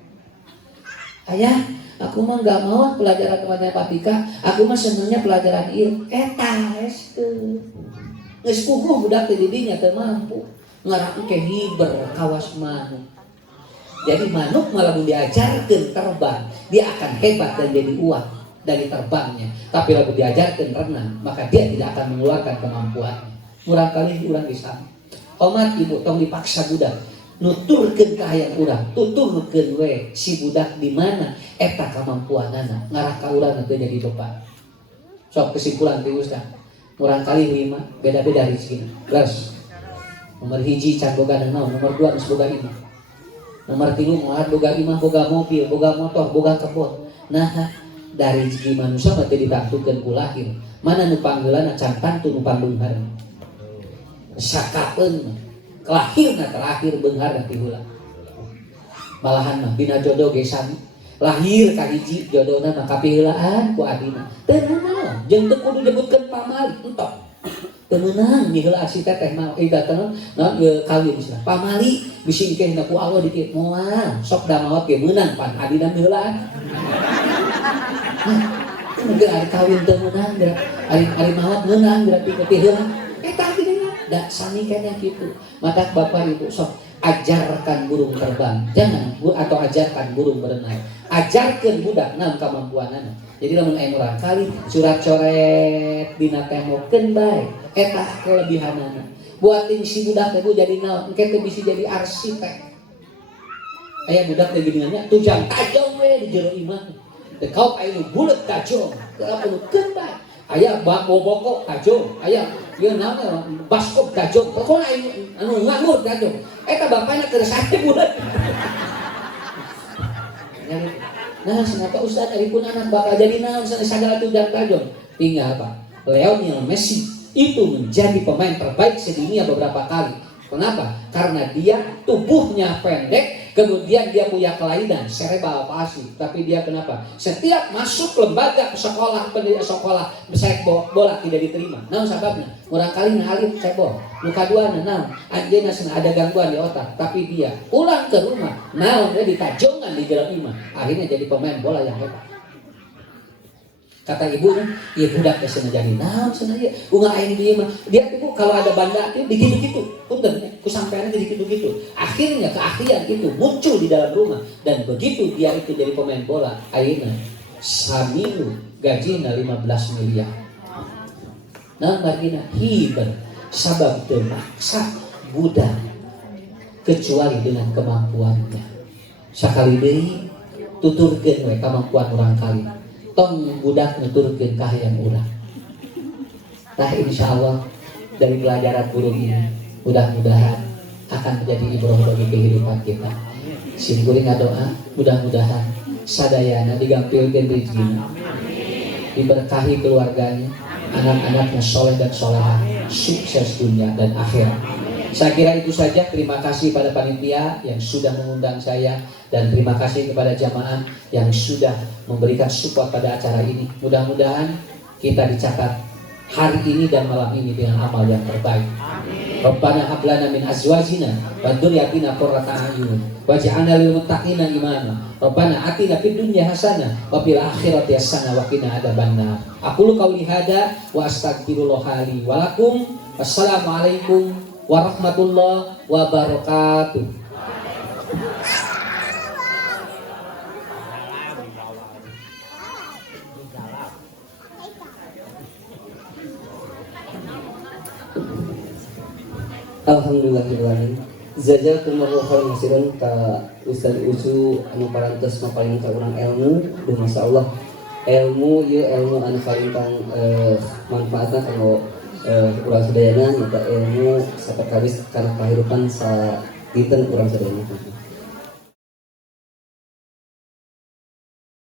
Ayah, aku mah enggak mau pelajaran matematika, aku mah senengnya pelajaran ieu. Eta leskeun. Geus puguh budak teh didinya teu mampu. Ngarang ke hiber kawas manuk. Jadi manuk malah diajarkeun terbang, dia akan hebat dan jadi uang dari terbangnya. Tapi lamun diajarkeun renang, maka dia tidak akan mengeluarkan kemampuannya. Murang kali urang di sana. Omat ibu tong dipaksa budak nuturkeun ka hayang urang tuturkeun we si budak di mana eta kamampuanana ngarah ka urang teu jadi beban. Sok kesimpulan ti Ustaz murang kali 5 beda-beda rezekina. Terus nomor 1 can boga naon, nomor 2 geus boga imah. Nomor 3 moal boga imah, boga mobil, boga motor, boga kebon. Nah dari rezeki manusia mah teu ditantukeun ku lahir. Mana nu panggeulana can tantu nu pangbeunghar. Sakapeun kelahirna terakhir beunghar ti heula. Malahan mah bina jodoh ge sami. Lahir ka hiji jodohna mah kapiheulaan ku adina. Teu naon, jeung teu kudu nyebutkeun pamali entok. Teu meunang nyeula si teteh mah ibaratna naon kawin cenah. Pamali bisi engke ku Allah dikit moal sok da maot ge meunang pan adina heulaan. Mungkin ari kawin teu meunang ari maot meunang berarti kapiheulaan. Eta da sami kena gitu. Maka Bapak Ibu sok ajarkan burung terbang, jangan atau ajarkan burung berenang. Ajarkan budak naon kamampuanana. Jadi lamun aya murang kali surat coret dina temokkeun bae eta kelebihanana. Buatin si budak teh jadi naon? Engke teh bisa jadi arsitek. Aya budak teh geuningannya tujang tajong we di jero imah. Teu kaok aya nu bulet tajong, teu apeulukeun bae. Aya boboko tajong, aya ieu naon baskop tajong. Pokona anu nganggur tajong. Eta bapana keur sate bulet. Nah, kenapa Ustaz Arifun anak bakal jadi naon sagala tujang tajong? Tinggal Pak. Lionel Messi itu menjadi pemain terbaik sedunia beberapa kali. Kenapa? Karena dia tubuhnya pendek, kemudian dia punya kelainan cerebral palsy. Tapi dia kenapa? Setiap masuk lembaga sekolah sekolah sepak bola tidak diterima. Naon sababna? Murang kali ngalih sepak bola. Nu kaduana naon? Anjeunna ada gangguan di otak, tapi dia pulang ke rumah, naon dia ditajongan di jero imah. Akhirnya jadi pemain bola yang hebat. Kata ibunya, iya budak ya sana jadi naon sana ya. Unggah aing dia mah. Dia ibu kalau ada banda itu digitu-gitu. Punten, kusampaiannya digitu-gitu. Akhirnya keahlian itu muncul di dalam rumah dan begitu dia itu jadi pemain bola, ayeuna samilu gajina 15 miliar. Nah, margina hiber sabab teu maksa budak kecuali dengan kemampuannya. Sakali deui tuturkeun we kemampuan urang kali. Tong budak nuturkeun kahayang urang. Tah insyaallah dari pelajaran burung ini mudah-mudahan akan menjadi ibrah bagi kehidupan kita. Sim kuring ngadoa mudah-mudahan sadayana digampilkeun rezekina. Diberkahi keluarganya, anak-anaknya soleh dan solehah, sukses dunia dan akhirat. Saya kira itu saja. Terima kasih pada panitia yang sudah mengundang saya dan terima kasih kepada jamaah yang sudah memberikan support pada acara ini. Mudah-mudahan kita dicatat hari ini dan malam ini dengan amal yang terbaik. Rabbana hab lana min azwajina wa dzurriyyatina qurrata a'yun waj'alna lil muttaqina imama. Rabbana atina fid dunya hasanah wa fil akhirati hasanah wa qina adzabannar. Aqulu qouli hadza wa astaghfirullah li wa lakum. Wassalamualaikum warahmatullahi wabarakatuh. Alhamdulillahirrahmanirrahim. Jazakumullahu khairan kasiran ka Ustaz Ucu anu parantos mapaling ka urang ilmu. Duh masyaallah ilmu ieu ilmu anu paling manfaatna kanggo urang sadayana, maka ilmu saperkawis kana kahirupan sa dinten urang sadayana.